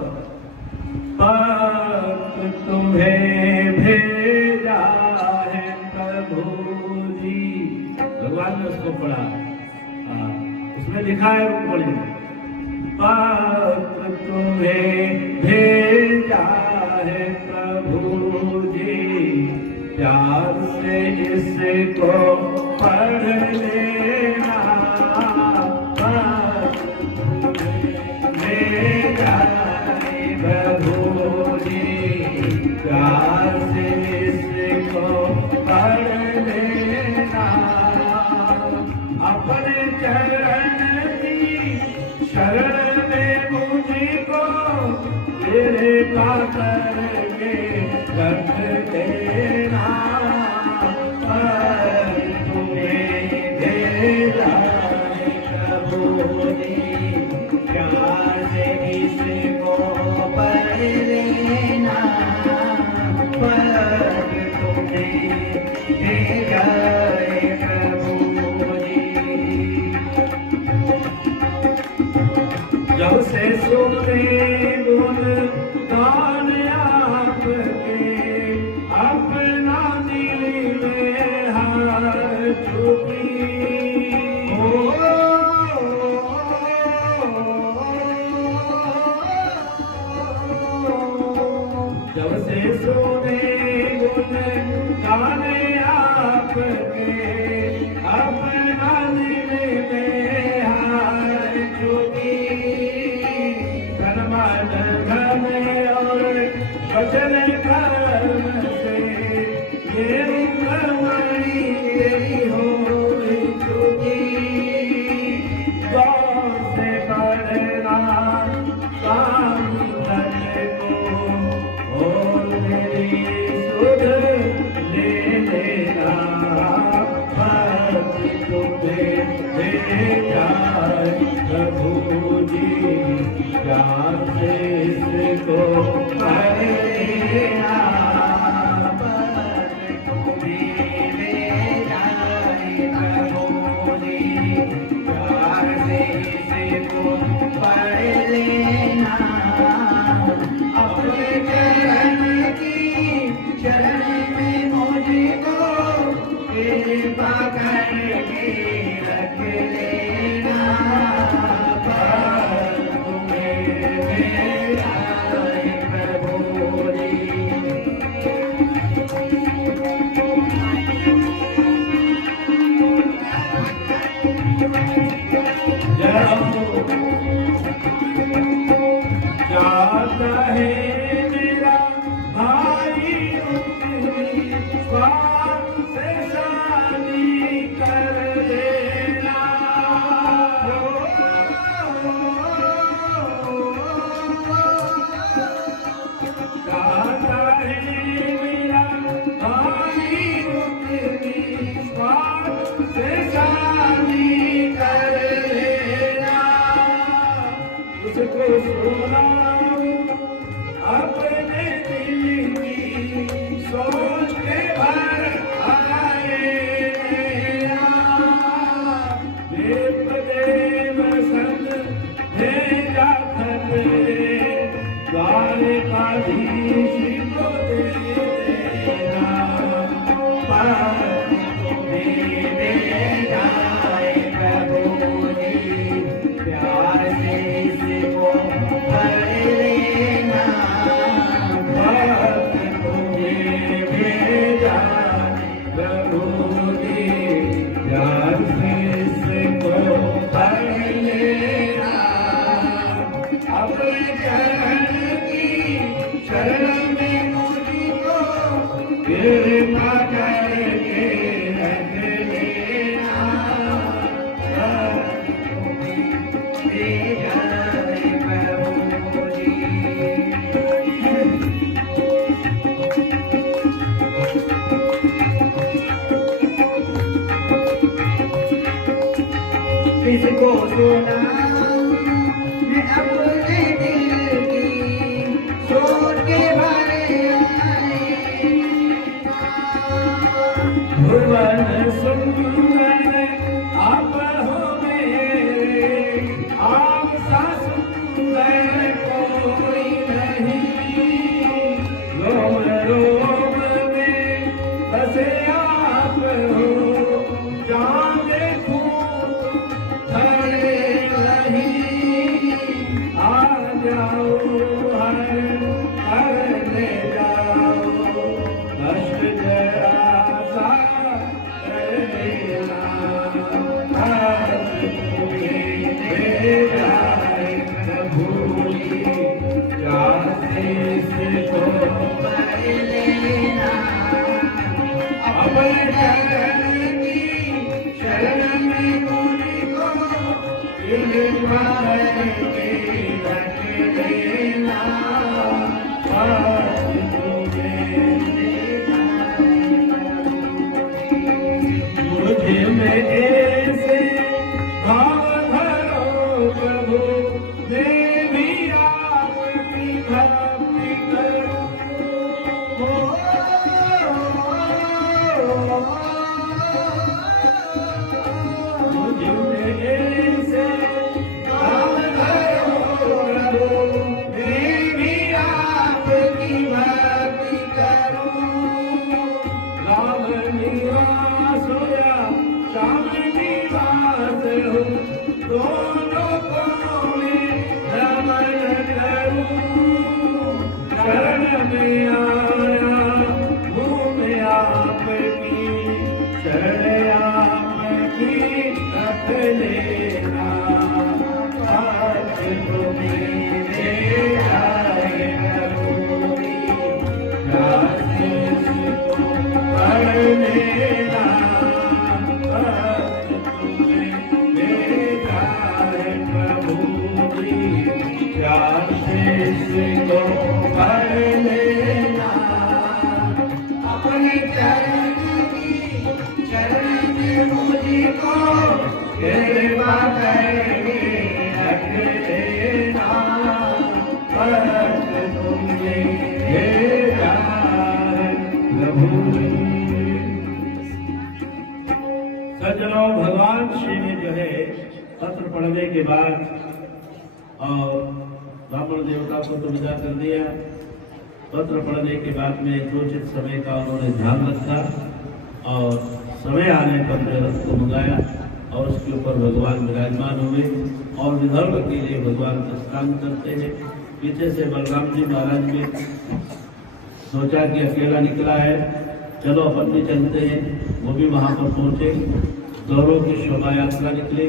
पत्र तुम्हें भेजा है प्रभु जी। भगवान ने उसको पढ़ा, उसमें लिखा है रुक्मणी, पत्र तुम्हें भेजा है प्रभु जी, प्यार से इसको पढ़ लेना, भेजा है प्रभु जी, प्यार से इसको पढ़ लेना, अपने चरण की शरण में मुझको तेरे पाकर के रख देना, तुम्हें भेजा है प्रभु जी, प्यार से इसको पढ़ लेना, तुम्हें भेजा है प्रभु जी। जब से सुनते गुण गान आपके, अपना दिल में हार चुकी, जब से सुने गुण गान आपके, अपना दिल में हार चुकी, मन धन और वचन कर्म से ये रुक्मणी तेरी हो चुकी, गौर से बढ़ना काम को और मेरी सुध ले लेना, तुम्हें भेजा प्रभु जी, प्यार से इसको पढ़ लेना, तुम्हें भेजा है प्रभु जी, प्यार से इसको पढ़ लेना, अपने चरण की शरण में मुझको कृपा करके रख लेना, तुम्हें को सुना मैं अपने दिल की सोच के भरे आए भुवन सुंदर आप हो मेरे, आप सा सुंदर कोई नहीं। रोम रोम में बसे आप हो, जहाँ देखूं धड़े नहीं। आ जाओ हर ले जाओ, कष्ट जरा सा कर लेना। तुम्हें दे जाए प्रभु जाते से तो लेना अपने चरण की शरण में मुझको कृपा के रख लेना। आज तुम्हें मुझे में ऐसे भाव धरो प्रभु, मैं भी आपकी भक्ति करूं। मुझे में ऐसे भाव धरो प्रभु, मैं भी आपकी भक्ति करूं। राम निवास होया श्याम निवास हो, दोनों को मैं रमन करूं। शरण में आया हूँ मैं आपकी, शरण आपकी रख लेना। आज तुम्हें दे जाए प्रभु, रास्ते से तो पढ़ लेना। आज तुम्हें दे जाए प्रभु, रास्ते से तो पढ़ लेना। अपने चरण की शरण में मुझको कृपा करके रख लेना। आज तुम्हें दे जाए प्रभु। सज्जनों, भगवान श्री ने जो है पत्र पढ़ने के बाद और ब्राह्मण देवता को तो विदा कर दिया। पत्र पढ़ने के बाद में यथोचित समय का उन्होंने ध्यान रखा और समय आने पर जो रथ को मंगाया और उसके ऊपर भगवान विराजमान हुए और विदर्भ के लिए भगवान प्रस्थान करते हैं। पीछे से बलराम जी महाराज ने सोचा कि अकेला निकला है, चलो अपन भी चलते हैं। वो भी वहाँ पर पहुँचे। गौरव की शोभा यात्रा निकली।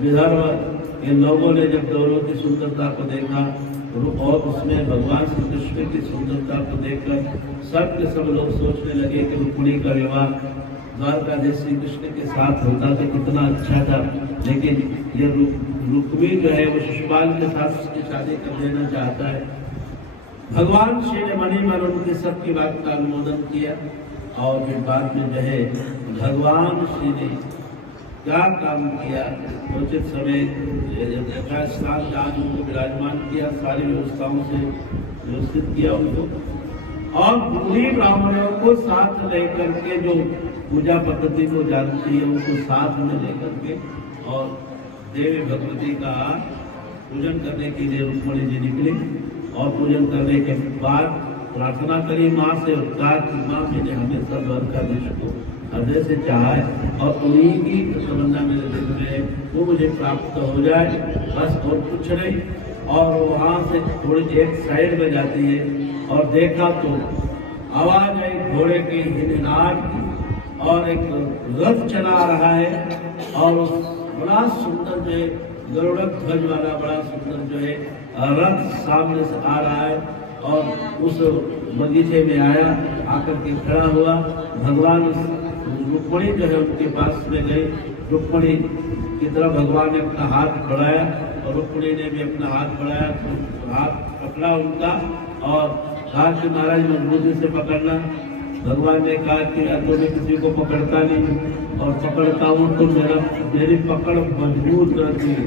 विदर्भ इन लोगों ने जब गौरव की सुंदरता को देखा और उसमें भगवान श्री कृष्ण की सुंदरता को देखकर सब के सब लोग सोचने लगे कि रुक्मिणी का विवाह द्वारकाधीश श्री कृष्ण के साथ होता तो कितना अच्छा था। लेकिन ये रुक्मी जो है वो शिशुपाल के साथ उसकी शादी कर देना चाहता है। भगवान श्री ने मणि मन उनकी सबकी बात का अनुमोदन किया और फिर बाद में जो है भगवान श्री ने क्या काम किया, उचित समय स्नान दान उनको विराजमान किया, सारी व्यवस्थाओं से व्यवस्थित किया उनको और बुद्धि ब्राह्मणों को साथ लेकर के जो पूजा पद्धति को जानती है उनको साथ में लेकर के और देवी भगवती का पूजन करने के लिए रुक्मिणी जी निकली और पूजन करने के बाद प्रार्थना करी माँ से और कहा कि माँ मैंने हमेशा द्वारकाधीश को हृदय से चाहा है और उन्हीं की तमन्ना मेरे दिल में है, वो मुझे प्राप्त हो जाए, बस और कुछ नहीं। और वहाँ से थोड़ी एक साइड में जाती है और देखा तो आवाज आई घोड़े के हिनहाट की और एक रथ चला रहा है और बड़ा सुंदर जो है गरुड़ ध्वज वाला बड़ा सुंदर जो है रथ सामने से आ रहा है और उस बगीचे में आया, आकर के खड़ा हुआ। भगवान रुक्मिणी जो है उनके पास में गए। रुक्मिणी की तरफ भगवान ने अपना हाथ बढ़ाया और रुक्मिणी ने भी अपना हाथ बढ़ाया, तो हाथ पकड़ा उनका और कहा कि महाराज मजबूती से पकड़ना। भगवान ने कहा कि तो मैं किसी को पकड़ता नहीं, और पकड़ता हूँ तो मेरी पकड़ मजबूत रहती है।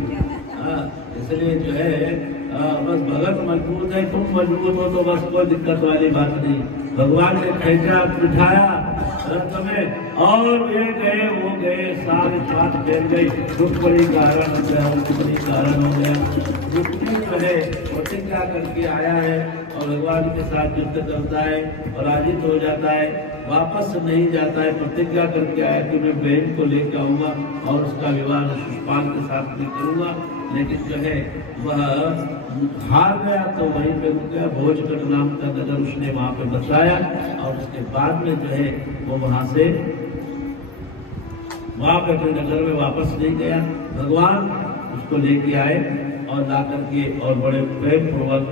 इसलिए जो है बस भगत मजबूत है, तुम मजबूत हो तो बस कोई दिक्कत वाली बात नहीं। भगवान ने खींचा बिठाया रथ में और ये गए वो गए, सारी बात फैल गई। रुक्मिणी कारण हो गया, रुक्मिणी कारण हो गया। रुक्मिणी जो है प्रतिज्ञा करके आया है और भगवान के साथ युद्ध करता है, पराजित हो जाता है, वापस नहीं जाता है। प्रतिज्ञा करके आया कि मैं बहन को लेकर आऊंगा और उसका विवाह शिशुपाल के साथ नहीं करूंगा, लेकिन जो है वह हार गया तो वहीं पे रुक गया। भोजगढ़ नाम का नगर उसने वहां पे बसाया और उसके बाद में जो है वो वहां से पे अपने नगर में वापस नहीं गया। भगवान उसको लेके आए और ला करके और बड़े प्रेम पूर्वक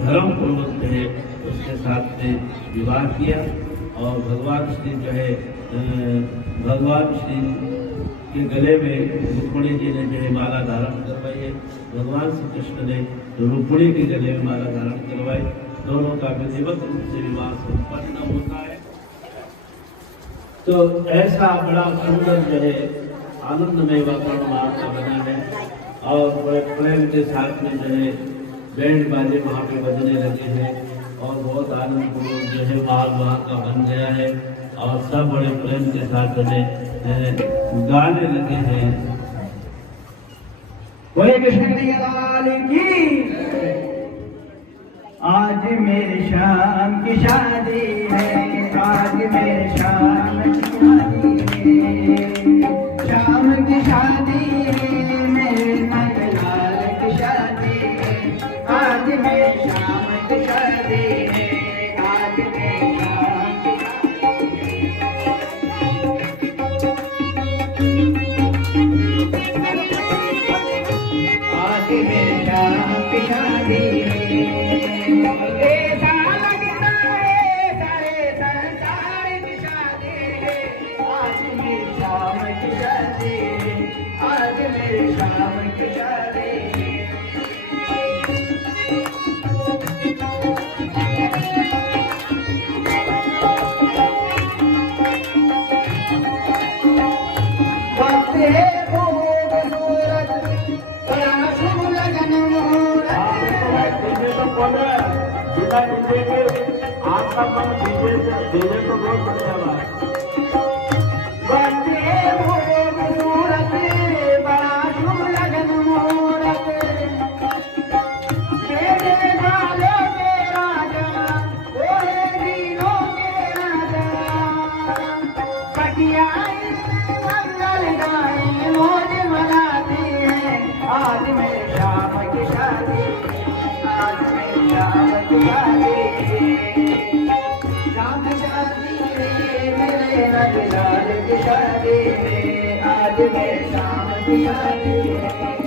धर्म पूर्वक जो है उसके साथ में विवाह किया। और भगवान श्री जो है भगवान श्री के गले में रुक्मिणी जी ने जो है माला धारण करवाई है। भगवान श्री कृष्ण ने रुक्मिणी के गले में माला धारण करवाई। दोनों का विधिवत रूप से विवाह संपन्न होता है। तो ऐसा बड़ा सुंदर जो है आनंदमय वातावरण वहाँ का बना है और बड़े प्रेम के साथ में जो है बैंड बाजे वहाँ पे बजने लगे हैं और बहुत आनंदपूर्वक जो है माहौल वहाँ का बन गया है और सब बड़े प्रेम के साथ गाने लगे हैं। बोले कृष्ण लाल की। आज मेरी शाम की शादी है, आज मेरे शाम की शादी है, शाम की शादी है, मेरे नंदलाल की शादी है, आज मेरी शाम की शादी है, आज मेरी शाम की आज मेरे शाम की शादी है। ऐसा लगता है सारे संसार की शादी है, आज मेरी शाम की शादी है, आज मेरी शाम की शादी है। वक्त है खूबसूरत, बड़ा शुभ लगन मुहूर्त। बिना डीजे के आपका मन डीजे तो बहुत बढ़िया बात। वक्त है खूबसूरत, बड़ा शुभ लगन मुहूर्त। मेरे बालों के राजा, ओहे दीनों के राजा, कटिया मंगल गाए मौज मनाती है, आज मेरे शाम की शादी, आज मेरी शाम की शादी, शाम की शादी है, मेरे नंदलाल की शादी है, आज मेरी शाम की शादी है।